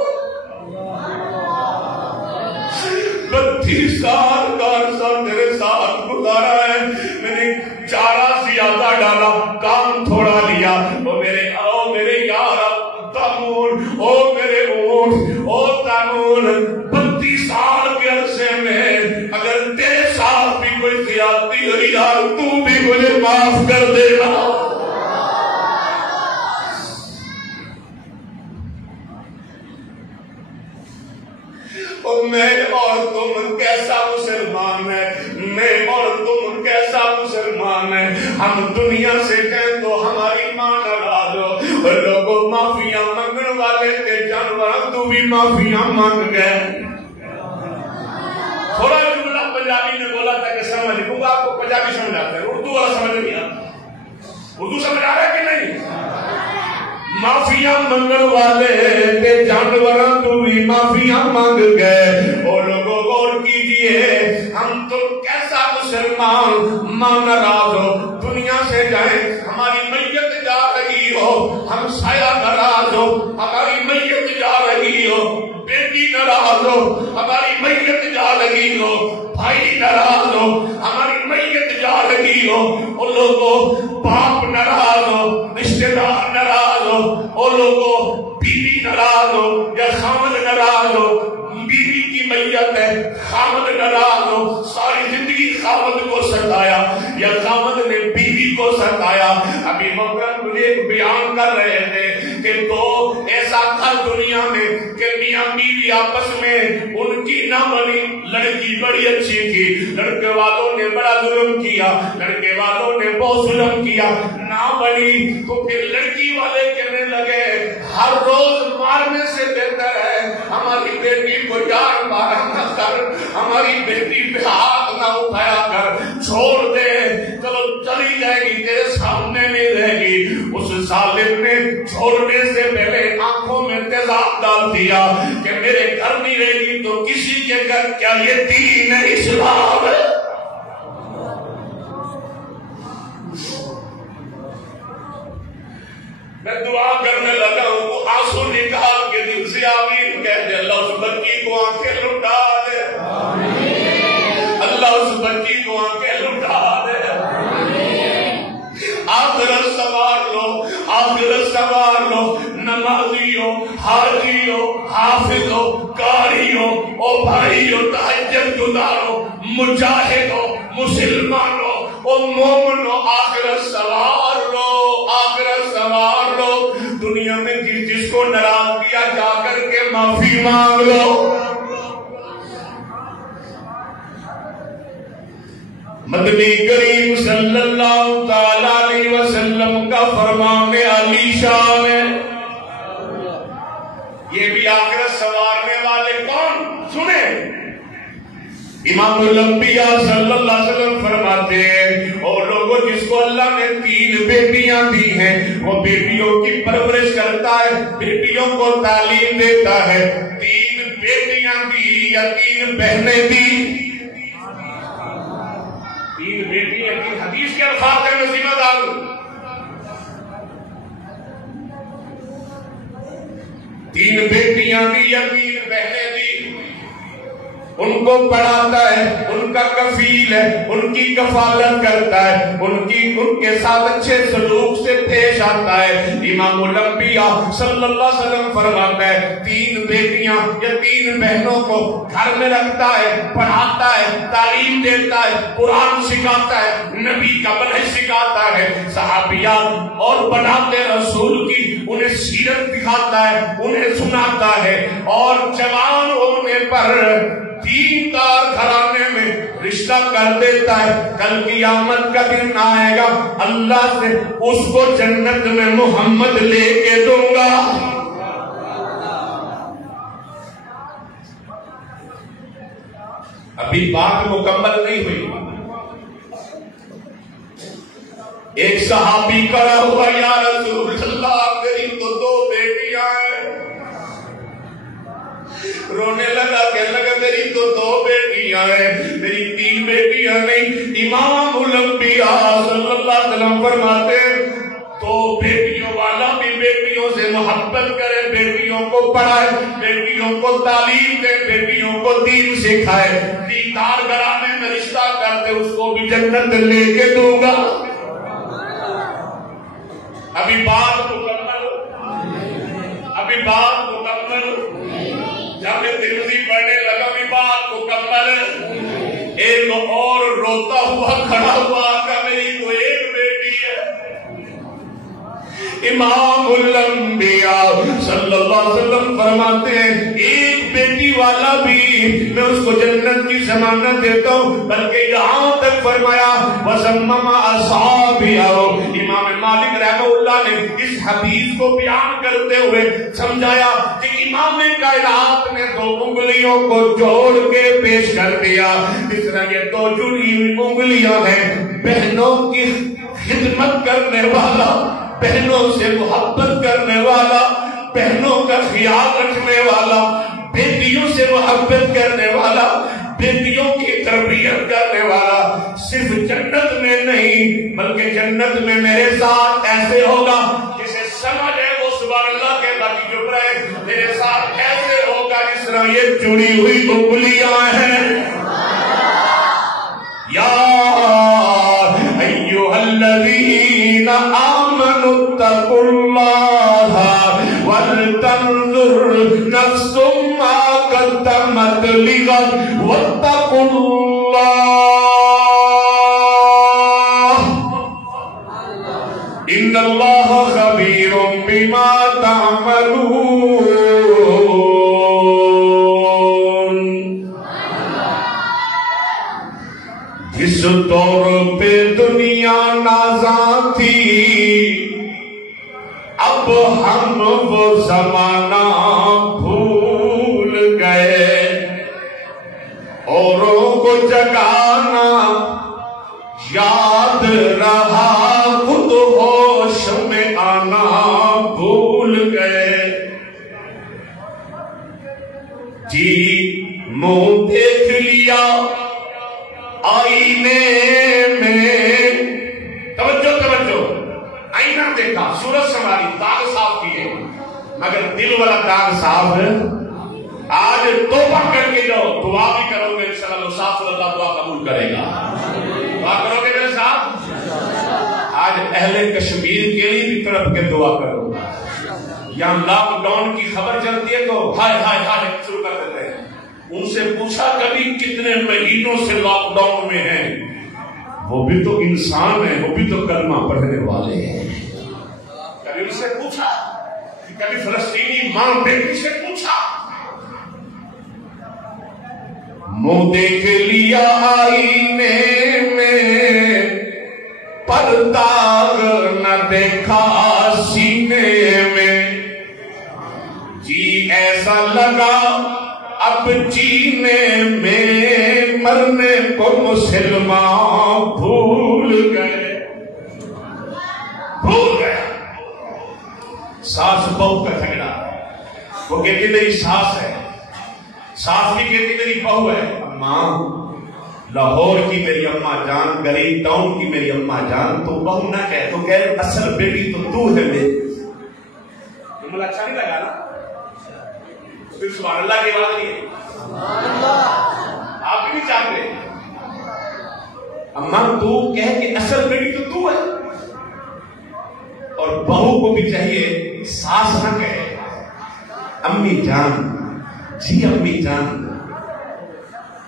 32 سال کا عرصہ تیرے ساتھ گزارا ہے. میں نے چارہ زیادہ ڈالا، کام تھوڑا لیا. او میرے یار دامون، او میرے اونٹ، او دامون، 32 سال کے عرصے میں اگر تیرے ساتھ بھی کوئی زیادتی ہوئی یار تو بھی مجھے معاف کر دینا. اور میں اور تم کیسا مسلمان ہے، میں اور تم کیسا مسلمان ہے. ہم دنیا سے کہیں تو ہماری ماں ناراض ہو. لوگوں معافیاں مانگنے والے تھے جانور، تو بھی معافیاں مانگ گئے. تھوڑا جملہ پنجابی نے بولا تھا کہ سمجھ لوں گا، آپ کو پنجابی سمجھ آتا ہے، اردو والا سمجھ نہیں آتا. اردو سمجھ آ رہا ہے کہ نہیں؟ معافیاں منگل والے تے جانوراں تو بھی معافیاں مانگ گئے. اور لوگوں غور کیجئے، ہم تو کیسا مسلمان ماں ناراض ہو، دنیا سے جائیں ہماری میت جا رہی ہو، ہم سایہ ناراض ہو، ہماری میت جا رہی ہو، بیٹی ناراض ہو، ہماری میت جا رہی ہو، بھائی ناراض ہو، ہماری میت جا رہی ہو. اور لوگوں باپ ناراض ہو، رشتہ دار ناراض ہو، اور لوگوں بیوی ناراض ہو یا خامد ناراض ہو، بیوی کی میت ہے، خامد ناراض ہو، ساری زندگی خامد کو ستایا یا خامد نے بیوی کو ستایا. ابھی محترم مجھے ایک بیان کر رہے تھے کہ تو ایسا تھا دنیا میں کہ میاں بیوی آپس میں ان کی نہ بنی. لڑکی بڑی اچھی تھی، لڑکے والوں نے بڑا ظلم کیا، لڑکے والوں نے بہت ظلم کیا، نہ بنی. تو پھر لڑکی والے کہنے لگے ہر روز مارنے سے بہتر ہے ہماری بیٹی کو یار مارا نہ کر، ہماری بیٹی پہ ہاتھ نہ اٹھایا کر، چھوڑ دے، چلو چلی جائے گی تیرے سامنے نہیں رہے گی. اس ظالم نے چھوڑنے سے پہلے آنکھوں میں تیزاب ڈال دیا کہ میرے گھر نہیں رہے گی تو کسی کے گھر. کیا یہ دین اسلام ہے؟ میں دعا کرنے لگا ہوں، وہ آنسو نکال کے دل سے آمین کہہ دے. اللہ اس بچی کو آنکھیں لٹا دے، اللہ اس بچی کو آنکھیں لٹا دے. سوار لو، نمازی ہو، حاجی ہو، حافظ ہو، قاری ہو، او بھائی ہو، تہجد گزار ہو، مجاہد ہو، مسلمان ہو، او مومن ہو، آخرت سوار لو، آخرت سوار لو۔ دنیا میں جس کو ناراض کیا جا کر کے معافی مانگ لو۔ مدنی کریم صلی اللہ تعالی علیہ وسلم کا فرمان علی شان ہے۔ یہ بھی آخرت سنوارنے والے کون؟ سنیں، امام الانبیاء صلی اللہ علیہ وسلم فرماتے ہیں اور لوگوں جس کو اللہ نے 3 بیٹیاں دی ہیں وہ بیٹیوں کی پرورش کرتا ہے، بیٹیوں کو تعلیم دیتا ہے۔ 3 بیٹیاں دی یا 3 بہنیں دی؟ 3 بیٹیاں دی، حدیث کے الفاظ ہے نصیبہ دار۔ 3 بیٹیاں دی یا 3 بہنیں دی، ان کو پڑھاتا ہے، ان کا کفیل ہے، ان کی کفالت کرتا ہے، ان کے ساتھ اچھے سلوک سے پیش آتا ہے۔ امام الانبیاء صلی اللہ علیہ وسلم فرماتا ہے 3 بیٹیاں یا 3 بہنوں کو گھر میں رکھتا ہے، پڑھاتا ہے، تعلیم دیتا ہے، قرآن سکھاتا ہے، نبی کا منہج سکھاتا ہے، صحابیات اور بناتے رسول کی انہیں سیرت دکھاتا ہے، انہیں سناتا ہے، اور جوان ہونے پر دیندار گھرانے میں رشتہ کر دیتا ہے۔ کل قیامت کا دن آئے گا، اللہ سے اس کو جنت میں محمد لے کے دوں گا۔ ابھی بات مکمل نہیں ہوئی۔ ایک صحابی کھڑا ہوا، یا رسول اللہ میری تو 2 بیٹیاں ہیں۔ رونے لگا، کہنے لگا میری تو 2 بیٹیاں ہیں، میری 3 بیٹیاں نہیں۔ امام الانبیاء صلی اللہ علیہ وسلم فرماتے ہیں 2 بیٹیوں والا بھی بیٹیوں سے محبت کرے، بیٹیوں کو پڑھائے، بیٹیوں کو تعلیم دے، بیٹیوں کو دین سکھائے، دیندار گھرانے میں رشتہ کرتے، اس کو بھی جنت لے کے دوں گا۔ ابھی بات مکمل، ابھی بات مکمل، جب میں ترمذی پڑھنے لگا بھی بات مکمل، ایک اور روتا ہوا کھڑا ہوا، آقا میری تو 1 بیٹی ہے۔ امام الانبیاء صلی اللہ علیہ وسلم فرماتے ہیں 1 بیٹی والا بھی میں اس کو جنت کی ضمانت دیتا ہوں، بلکہ یہاں تک فرمایا وَسَمَّمَ أَصْحَابِهُ۔ امام مالک رحمہ اللہ نے اس حدیث کو بیان کرتے ہوئے سمجھایا کہ امام کائنات نے 2 انگلیوں کو جوڑ کے پیش کر دیا، اس طرح یہ 2 جڑی ہوئی انگلیاں ہیں، بہنوں کی خدمت کرنے والا، بہنوں سے محبت کرنے والا، بہنوں کا خیال رکھنے والا، بیٹیوں سے محبت کرنے والا، بیٹیوں کی تربیت کرنے والا، صرف جنت میں نہیں بلکہ جنت میں میرے ساتھ ایسے ہوگا، جسے سمجھ ہے وہ سبحان اللہ کے باقی چپ رہے، میرے ساتھ ایسے ہوگا جس طرح یہ جڑی ہوئی انگلیاں ہیں۔ یا ایھا الذین آمنوا اتقوا اللہ ولتنظر نفس ما قدمت لغد واتقوا اللہ ان اللہ خبیر بما تعملون۔ جس دور پہ دنیا نازاں تھی اب ہم وہ زمانہ بھول گئے، اوروں کو جگانا یاد رہا، خود ہوش میں آنا بھول گئے۔ جی منہ دیکھ لیا آئینے میں، توجہ آئینہ دیکھا، صورت سنواری، داغ صاف کیے، مگر دل والا داغ صاف ہے۔ آج توبہ کر کے جاؤ، دعا بھی کرو گے انشاءاللہ صاف اللہ دعا قبول کرے گا۔ دعا کرو گے میرے ساتھ؟ آج اہل کشمیر کے لیے بھی طرف کے دعا کرو گا۔ یا لاک ڈاؤن کی خبر چلتی ہے تو ہائے ہائے ہائے شروع کر دیتے ہیں. ان سے پوچھا کبھی کتنے مہینوں سے لاک ڈاؤن میں ہیں؟ وہ بھی تو انسان ہیں، وہ بھی تو کلمہ پڑھنے والے ہیں. کبھی ان سے پوچھا، کبھی فلسطینی ماں بیٹی سے پوچھا، منہ دیکھ لیا آئینے میں پر داغ نہ دیکھا سینے میں، جی ایسا لگا اب جینے میں مرنے کو مسلمان بھول گئے. ساس بہو کا جھگڑا، وہ کہتی میری ساس ہے، ساس بھی کہتی میری بہو ہے. اماں لاہور کی میری اماں جان، گریب ٹاؤن کی میری اماں جان، تو بہو نہ کہے تو کہے اصل بیٹی تو ہے میری. تمہیں اچھا نہیں لگا نا؟ پھر سبحان اللہ کی بات نہیں ہے، آپ بھی نہیں چاہتے. اماں تو کہے کہ اصل بیٹی تو ہے، اور بہو کو بھی چاہیے ساس نہ کہے امی جان. جی امی جان،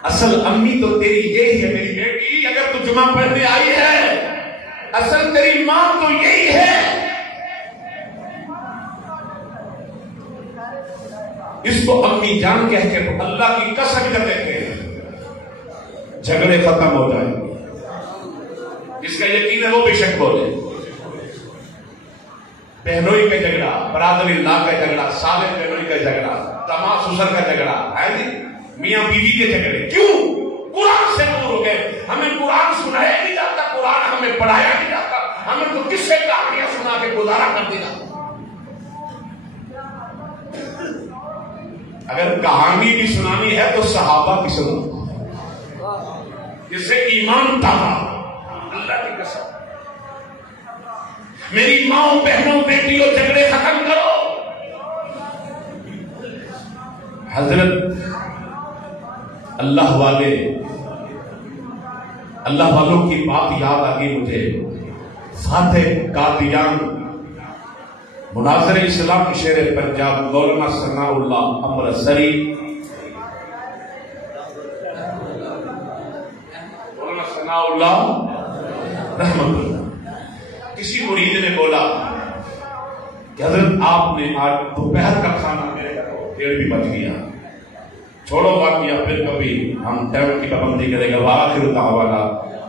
اصل امی تو تیری یہی ہے میری بیٹی. اگر تو جمعہ پڑھنے آئی ہے، اصل تیری ماں تو یہی ہے. اس کو امی جان کہہ کے اللہ کی قسم کر دیتے ہیں جھگڑے ختم ہو جائیں گے. جس کا یقین ہے وہ بے شک بولے. بہنوئی کا جھگڑا، برادری اللہ کا جھگڑا، صالح بہنوئی کا جھگڑا، داماد سسر کا جھگڑا ہے جی، میاں بیوی کے جھگڑے. کیوں؟ قرآن سے دور ہو گئے. ہمیں قرآن سنایا نہیں جاتا، قرآن ہمیں پڑھایا نہیں جاتا، ہمیں تو کس سے کہانیاں سنا کے گزارا کر دینا. اگر کہانی بھی سنانی ہے تو صحابہ کی سنو، جس سے ایمان تھا. اللہ کی قسم، میری ماں بہنوں بیٹیوں جھگڑے ختم کرو. حضرت اللہ والوں کی بات یاد آ گئی مجھے. فاتح قادیان مناظر اسلام شیر پنجاب مولانا ثناء اللہ امرتسری، مولانا ثناء اللہ رحمت اللہ، کسی مرید نے بولا کہ حضرت آپ نے آج دوپہر کا کھانا میرے گھر 1:30 بج گیا، چھوڑو واقعہ پھر کبھی ہم ٹائم کی پابندی کرے گا. وآخر دعوانا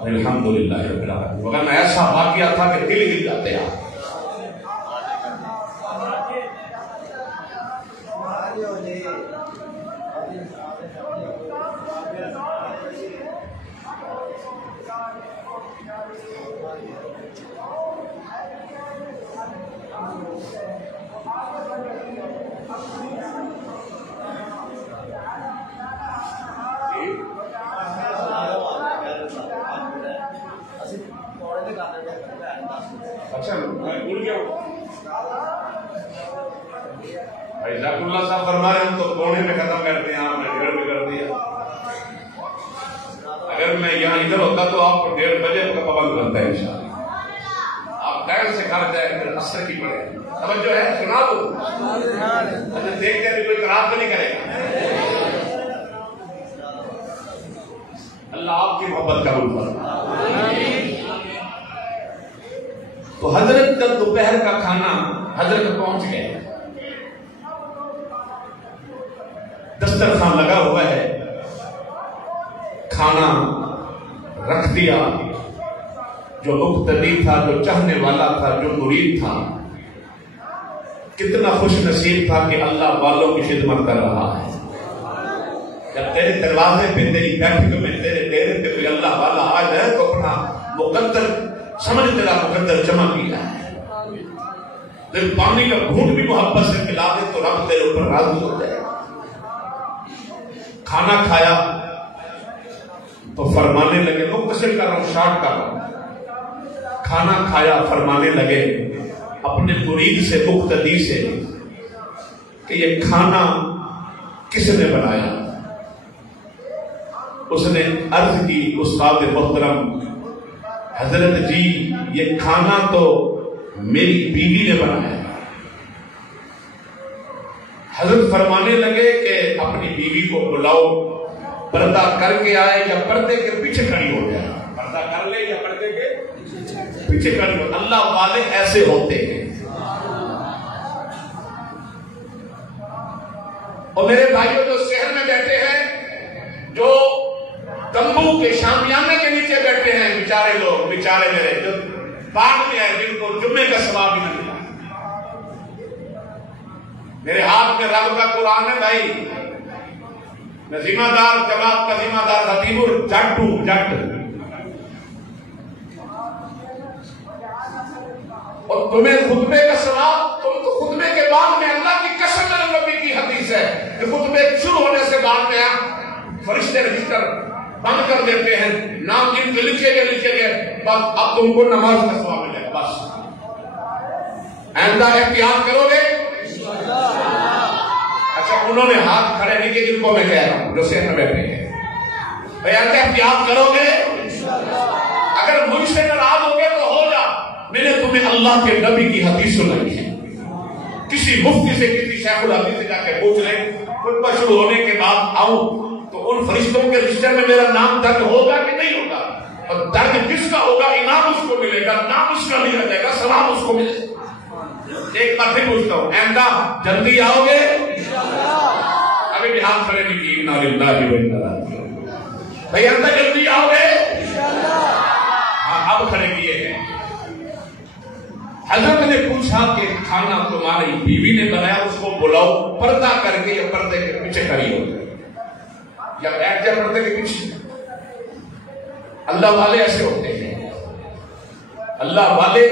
الحمدللہ رب العالمین. مگر ایسا واقعہ تھا کہ دل ہل جاتے ہیں. اچھا بھول گیا بھائی ذاکر اللہ صاحب فرما رہے ہم تو کونے میں ختم کرتے ہیں، آپ نے 1:30 کر دیا. اگر میں یہاں ادھر ہوتا تو آپ کو 1:30 بجے کا پابند کرتا ہے انشاءاللہ. آپ ٹائم سے گھر جائے پھر عصر کی پڑھے. توجہ ہے، سنا دو. اچھا دیکھتے ہیں کوئی خراب تو نہیں کرے گا. اللہ آپ کی محبت قبول فرمائے. تو حضرت کا دوپہر کا کھانا حضرت پہنچ گئے. دسترخوان لگا ہوا ہے، کھانا رکھ دیا. جو مقتدی تھا، جو چاہنے والا تھا، جو مرید تھا، کتنا خوش نصیب تھا کہ اللہ والوں کی خدمت کر رہا ہے. جب تیرے دروازے پہ، تیری بیٹھک میں، تیرے ڈیرے پہ کوئی اللہ والا آ جائے تو اپنا مقدر سمجھ تیرا مقدر جمع کیا ہے. جب پانی کا گھونٹ بھی محبت سے پلا دے تو رب تیرے اوپر راضی ہو جائے. کھانا کھایا تو فرمانے لگے، مختصر کر رہا ہوں، شارٹ کر رہا ہوں. کھانا کھایا، فرمانے لگے اپنے مرید سے، مقتدی سے کہ یہ کھانا کس نے بنایا؟ اس نے عرض کی استاد محترم حضرت جی یہ کھانا تو میری بیوی نے بنایا. حضرت فرمانے لگے کہ اپنی بیوی کو بلاؤ، پردہ کر کے آئے یا پردے کے پیچھے کھڑی ہو جائے، پردہ کر لے یا پردے کے پیچھے کھڑی ہو۔ اللہ والے ایسے ہوتے ہیں۔ اور میرے بھائیوں جو شہر میں بیٹھے ہیں، جو تمبو کے شامیانے کے نیچے بیٹھے ہیں، بیچارے لوگ، بیچارے میرے جو باغ میں ہیں، جن کو جمعے کا ثواب ہی نہ ملا۔ میرے ہاتھ میں رب کا قرآن ہے بھائی، میں ذمہ دار جماعت کا ذمہ دار خطیب جٹ ہوں، جٹ۔ اور تمہیں خطبے کا ثواب، تم تو خطبے کے بعد میں، اللہ کی قسم نبی کی حدیث ہے کہ خطبے شروع ہونے سے بعد میں فرشتے رجسٹر بند کر دیتے ہیں، نام جن کے لکھے گئے، بس اب تم کو نماز کا ثواب ملے گا۔ بس آئندہ احتیاط کرو گے۔ اچھا انہوں نے ہاتھ کھڑے نہیں کیے، جن کو میں کہہ رہا ہوں جو شہر میں بیٹھے ہیں، بھائی آئندہ احتیاط کرو گے۔ اگر مجھ سے ناراض ہو گے تو ہو جا، میں نے تمہیں اللہ کے نبی کی حدیث سنائی ہے۔ کسی مفتی سے، کسی شیخ الحدیث سے جا کے پوچھ لیں، خطبہ شروع ہونے کے بعد آؤں تو ان فرشتوں کے رجسٹر میں میرا نام درج ہوگا کہ نہیں ہوگا، اور درج کس کا ہوگا، انعام اس کو ملے گا، نام اس کا نہیں رہ جائے گا، ثواب اس کو ملے گا۔ ایک بار پھر پوچھتا ہوں، آئندہ جلدی آؤ گے؟ ابھی بھی ہاتھ کھڑے نہیں کی، انا للہ و انا الیہ راجعون۔ بھائی آئندہ جلدی آؤ گے؟ ہاں اب کھڑے کیے ہیں۔ حضرت نے پوچھا کہ کھانا تمہاری بیوی نے بنایا، اس کو بلاؤ، پردہ کر کے یا پردے کے پیچھے کھڑی ہو جائے، یا بیٹھ جائے پردے کے پیچھے۔ اللہ والے ایسے ہوتے ہیں، اللہ والے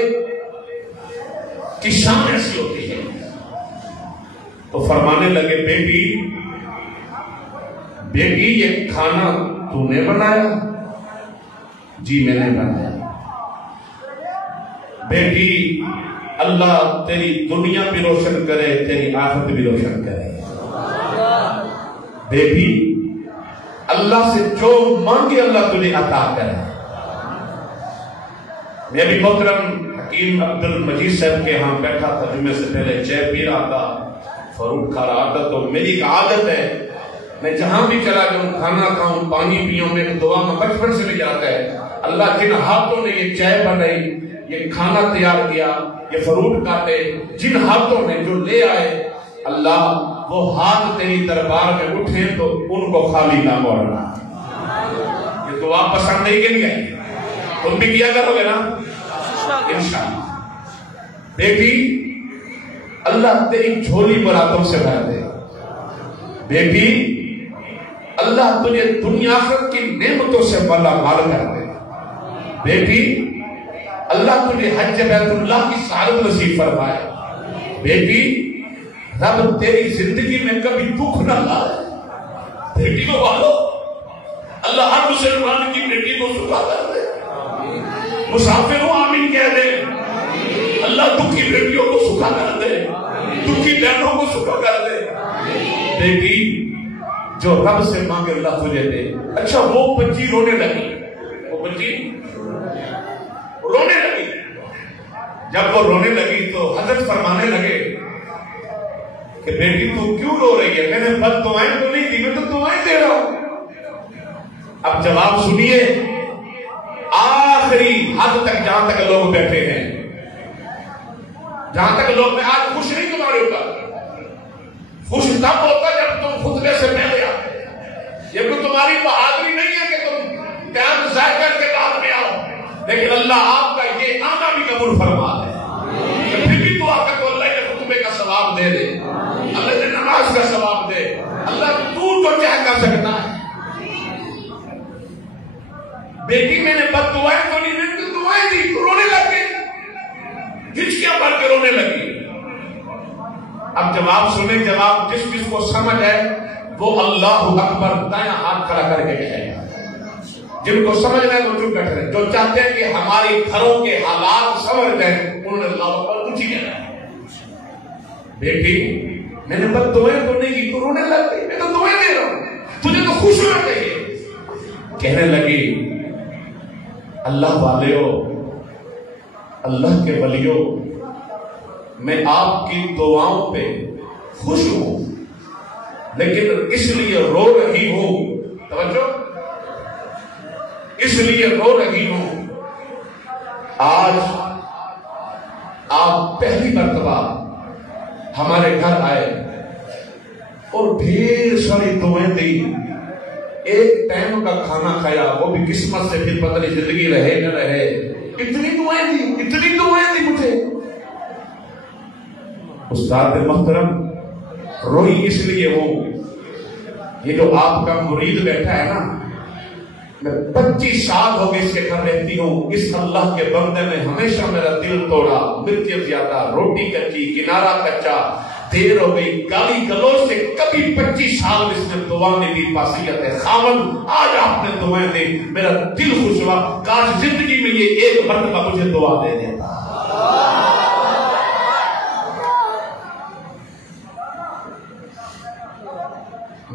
کی شان ایسی ہوتی ہے۔ تو فرمانے لگے، بیٹی یہ کھانا تو نے بنایا؟ جی میں نے بنایا۔ بیٹی اللہ تیری دنیا بھی روشن کرے، تیری آخرت بھی روشن کرے۔ بیٹی اللہ سے جو مانگے اللہ تجھے عطا کرے۔ میں بھی محترم حکیم عبد المجید صاحب کے ہاں بیٹھا تھا، جمعے سے پہلے چائے پی رہا تھا، فروٹ کھا رہا تھا۔ تو میری ایک عادت ہے، میں جہاں بھی چلا جاؤں، کھانا کھاؤں، پانی پیوں، میں دعا میں بچپن سے بھی جاتا ہے، اللہ جن ہاتھوں نے یہ چائے بنائی، یہ کھانا تیار کیا، یہ فروٹ کاٹے، جن ہاتھوں نے جو لے آئے، اللہ وہ ہاتھ تیری دربار میں اٹھے تو ان کو خالی نہ موڑنا۔ یہ دعا پسند نہیں کہ نہیں آئی؟ تم بھی کیا کرو گے نا انشاءاللہ۔ بیٹی اللہ تیری جھولی براتوں سے بھر دے۔ بیٹی اللہ تجھے دنیا آخرت کی نعمتوں سے مالا مال کر دے۔ بیٹی اللہ تجھے حج بیت اللہ کی سعادت نصیب فرمائے۔ بیٹی رب تیری زندگی میں کبھی دکھ نہ لائے۔ بیٹی کو پالو، اللہ ہر مسلمان کی بیٹی کو سکھا کر دے۔ مسافر ہو آمین کہہ دے، اللہ دکھی بیٹیوں کو سکھا کر دے، دکھی بہنوں کو سکھا کر دے۔ بیٹی جو رب سے مانگے اللہ تجھے دے۔ اچھا وہ بچی رونے لگی، وہ بچی رونے لگی۔ جب وہ رونے لگی تو حضرت فرمانے لگے کہ بیٹی تو کیوں رو رہی ہے؟ میں نے بد دعائیں تو نہیں دی، میں تو دعائیں دے رہا ہوں۔ اب جواب سنیے، آخری حد تک جہاں تک لوگ بیٹھے ہیں، جہاں تک لوگ، میں آج خوش نہیں تمہارے اوپر، خوش تب ہوتا جب تم خطبے سے پہلے آتے۔ یہ کوئی تمہاری بہادری نہیں ہے کہ تم ٹائم ضائع کر کے بعد میں آؤ، لیکن اللہ آپ کا یہ آنا بھی قبول فرما دے۔ پھر بھی دعا کر تو اللہ نے خطبے کا ثواب دے دے، اللہ نے نماز کا ثواب دے، اللہ تو چاہے کر سکتا ہے۔ بیٹی میں نے بد دعائیں تو نہیں، میں نے دعائیں دی، رونے لگ گئی، ہچکیاں بھر کے رونے لگی۔ اب جواب سنیں، جواب جس جس کو سمجھ ہے وہ اللہ اکبر دایاں ہاتھ کھڑا کر کے کہے گا۔ جن کو سمجھنا ہے وہ چپ بیٹھ رہے، جو چاہتے ہیں کہ ہمارے گھروں کے حالات سمجھ جائیں انہوں نے اللہ اکبر اونچی کہنا ہے۔ بیٹی میں نے بد دعائیں تو نہیں کی، تو رونے لگ گئی، میں تو دعائیں دے رہا ہوں، تجھے تو خوش ہونا چاہیے۔ کہنے لگی اللہ والیو، اللہ کے ولیو، میں آپ کی دعاؤں پہ خوش ہوں، لیکن اس لیے رو رہی ہوں، توجہ، اس لیے رو رہی ہوں، آج آپ پہلی مرتبہ ہمارے گھر آئے اور ڈھیر ساری دعائیں دی، ایک ٹائم کا کھانا کھایا، وہ بھی قسمت سے، پھر پتہ نہیں زندگی رہے نہ رہے، اتنی دعائیں دی، اتنی دعائیں دی مجھے۔ استاد محترم، روئی اس لیے ہوں، یہ جو آپ کا مرید بیٹھا ہے نا، میں 25 سال ہو گئے اس کے گھر رہتی ہوں، اس اللہ کے بندے نے ہمیشہ میرا دل توڑا، مرچ زیادہ، روٹی کچی، کنارہ کچا، دیر ہو گئی، گالی گلوچ سے کبھی 25 سال اس نے دعا نہیں دی، خاصیت ہے خاوند، آج آپ نے دعائیں دی، میرا دل خوش ہوا، کاش زندگی میں یہ ایک مرتبہ مجھے دعا دے دیتا۔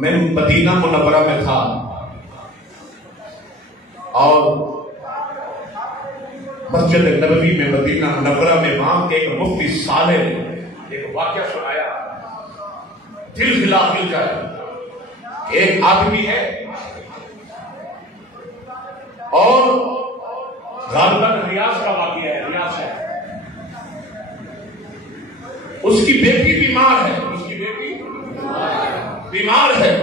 میں مدینہ منورہ میں تھا اور مسجد نبوی میں، مدینہ منورہ میں، وہاں کے ایک مفتی صالح نے ایک واقعہ سنایا، دل ہلا دل جائے۔ ایک آدمی ہے اور غالباً ریاض کا واقعہ ہے، ریاض ہے، اس کی بیٹی بیمار ہے، اس کی بیٹی بیمار ہے،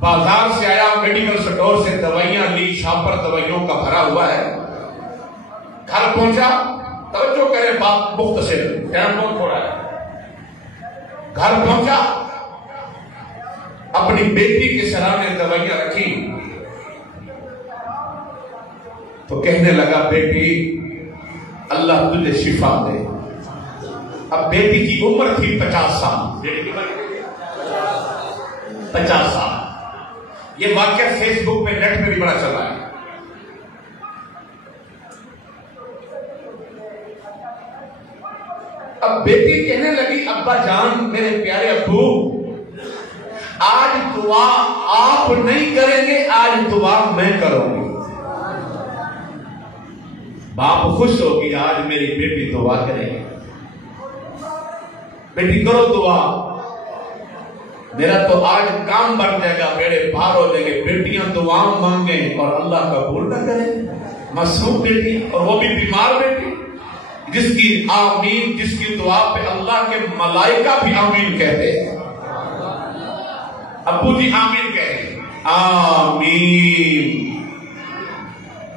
بازار سے آیا، میڈیکل سٹور سے دوائیاں لی، شاپر دوائیوں کا بھرا ہوا ہے، گھر پہنچا، توجہ کریں بات مختصر، ٹائم بہت تھوڑا ہے، گھر پہنچا، اپنی بیٹی کے سرانے دوائیاں رکھی تو کہنے لگا، بیٹی اللہ تجھے شفا دے۔ اب بیٹی کی عمر تھی 50 سال، بیٹی کی عمر 50 سال۔ یہ واقعہ فیس بک پہ، نیٹ پہ بھی بڑا چلا ہے۔ اب بیٹی کہنے لگی، ابا جان، میرے پیارے ابو، آج دعا آپ نہیں کریں گے، آج دعا میں کروں گی۔ باپ خوش ہوگی، آج میری بیٹی دعا کرے گی، بیٹی کرو دعا، میرا تو آج کام بن جائے گا، میرے پار ہو جائیں گے۔ بیٹیاں دعا مانگیں اور اللہ قبول نہ کرے، معصوم بیٹی، اور وہ بھی بیمار بیٹی، جس کی آمین، جس کی دعا پہ اللہ کے ملائکہ بھی آمین کہتے ہیں۔ ابو جی آمین کہیں، آمین،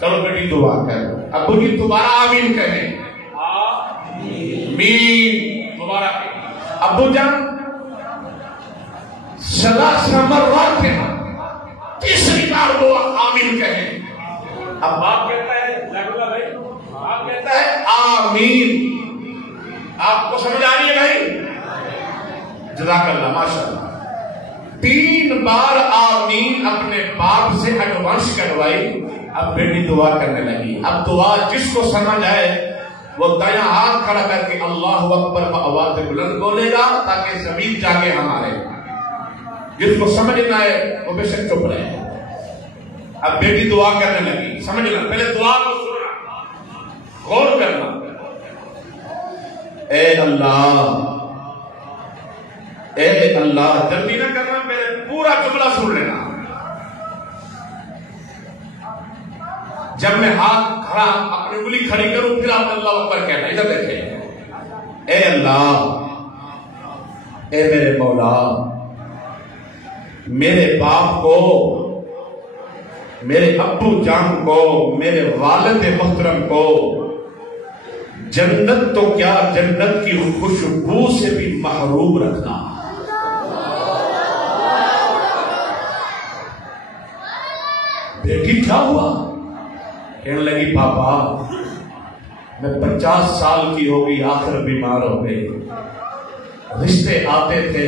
چلو بیٹی دعا کرو، ابو جی دوبارہ آمین کہیں، آمین، دوبارہ کہیں، ابو جان ثلاث مرات تیسری بار وہ آمین کہیں۔ اب باپ کہتا ہے، لگتا بھائی، باپ کہتا ہے آمین۔ آپ کو سمجھ آ رہی ہے بھائی؟ جزاک اللہ، ماشاء اللہ۔ 3 بار آمین اپنے باپ سے ایڈوانس کروائی، اب بیٹی دعا کرنے لگی۔ اب دعا جس کو سمجھ آئے وہ دایاں ہاتھ کھڑا کر کے اللہ اکبر آواز بلند بولے گا تاکہ زمین جاگے ہمارے، جس کو سمجھ نہ آئے وہ بے شک چپ رہے۔ اب بیٹی دعا کرنے لگی، سمجھنا، پہلے دعا کو سننا، غور کرنا۔ اے اللہ، اے اللہ، جلدی نہ کرنا، میرے پورا جملہ سن لینا۔ جب میں ہاتھ کھڑا، اپنی انگلی کھڑی کروں، پھر آپ اللہ اکبر کہنا، ادھر دیکھیں۔ اے اللہ، اے میرے مولا، میرے باپ کو، میرے ابو جان کو، میرے والد محترم کو جنت تو کیا، جنت کی خوشبو سے بھی محروم رکھنا۔ بیٹی کیا ہوا؟ کہنے لگی، پاپا میں 50 سال کی ہو گئی، آخر بیمار ہو گئی، رشتے آتے تھے،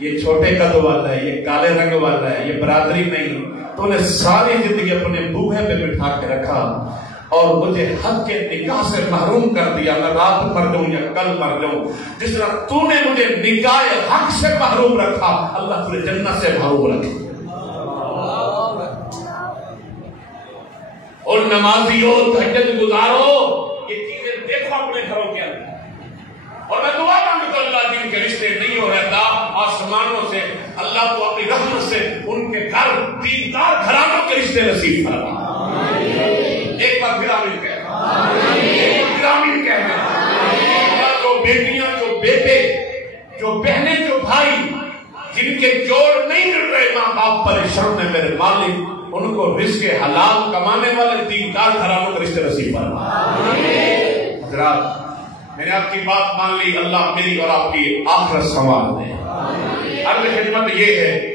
یہ چھوٹے قد والا ہے، یہ کالے رنگ والا ہے، یہ برادری نہیں، تو نے ساری زندگی اپنے بوہے پہ بٹھا کے رکھا اور مجھے حق کے نکاح سے محروم کر دیا۔ میں رات مر جاؤں یا کل مر جاؤں، جس طرح تو نے مجھے نکاح حق سے محروم رکھا، اللہ تجھے جنت سے محروم رکھے۔ اور نمازیوں، تہجد گزارو، یہ چیزیں دیکھو اپنے گھروں کے اندر، اور میں دعا مانگتا اللہ جن کے رشتے نہیں ہو رہتا، آسمانوں سے اللہ کو اپنی رحمت سے ان کے گھر دیندار گھرانوں کے رشتے نصیب فرما۔ ایک بار پھر آمین کہنا۔ جو بیٹیاں، جو بیٹے، جو بہنیں، جو بھائی جن کے جوڑ نہیں مل رہے، ماں باپ پریشان ہیں، میرے مالک ان کو رزق حلال کمانے والے دیندار گھرانوں کے رشتے نصیب فرما۔ حضرات میں نے آپ کی بات مان لی، اللہ میری اور آپ کی آخرت سنوار دے۔ عرض خدمت یہ ہے،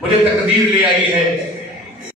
مجھے تقدیر لے آئی ہے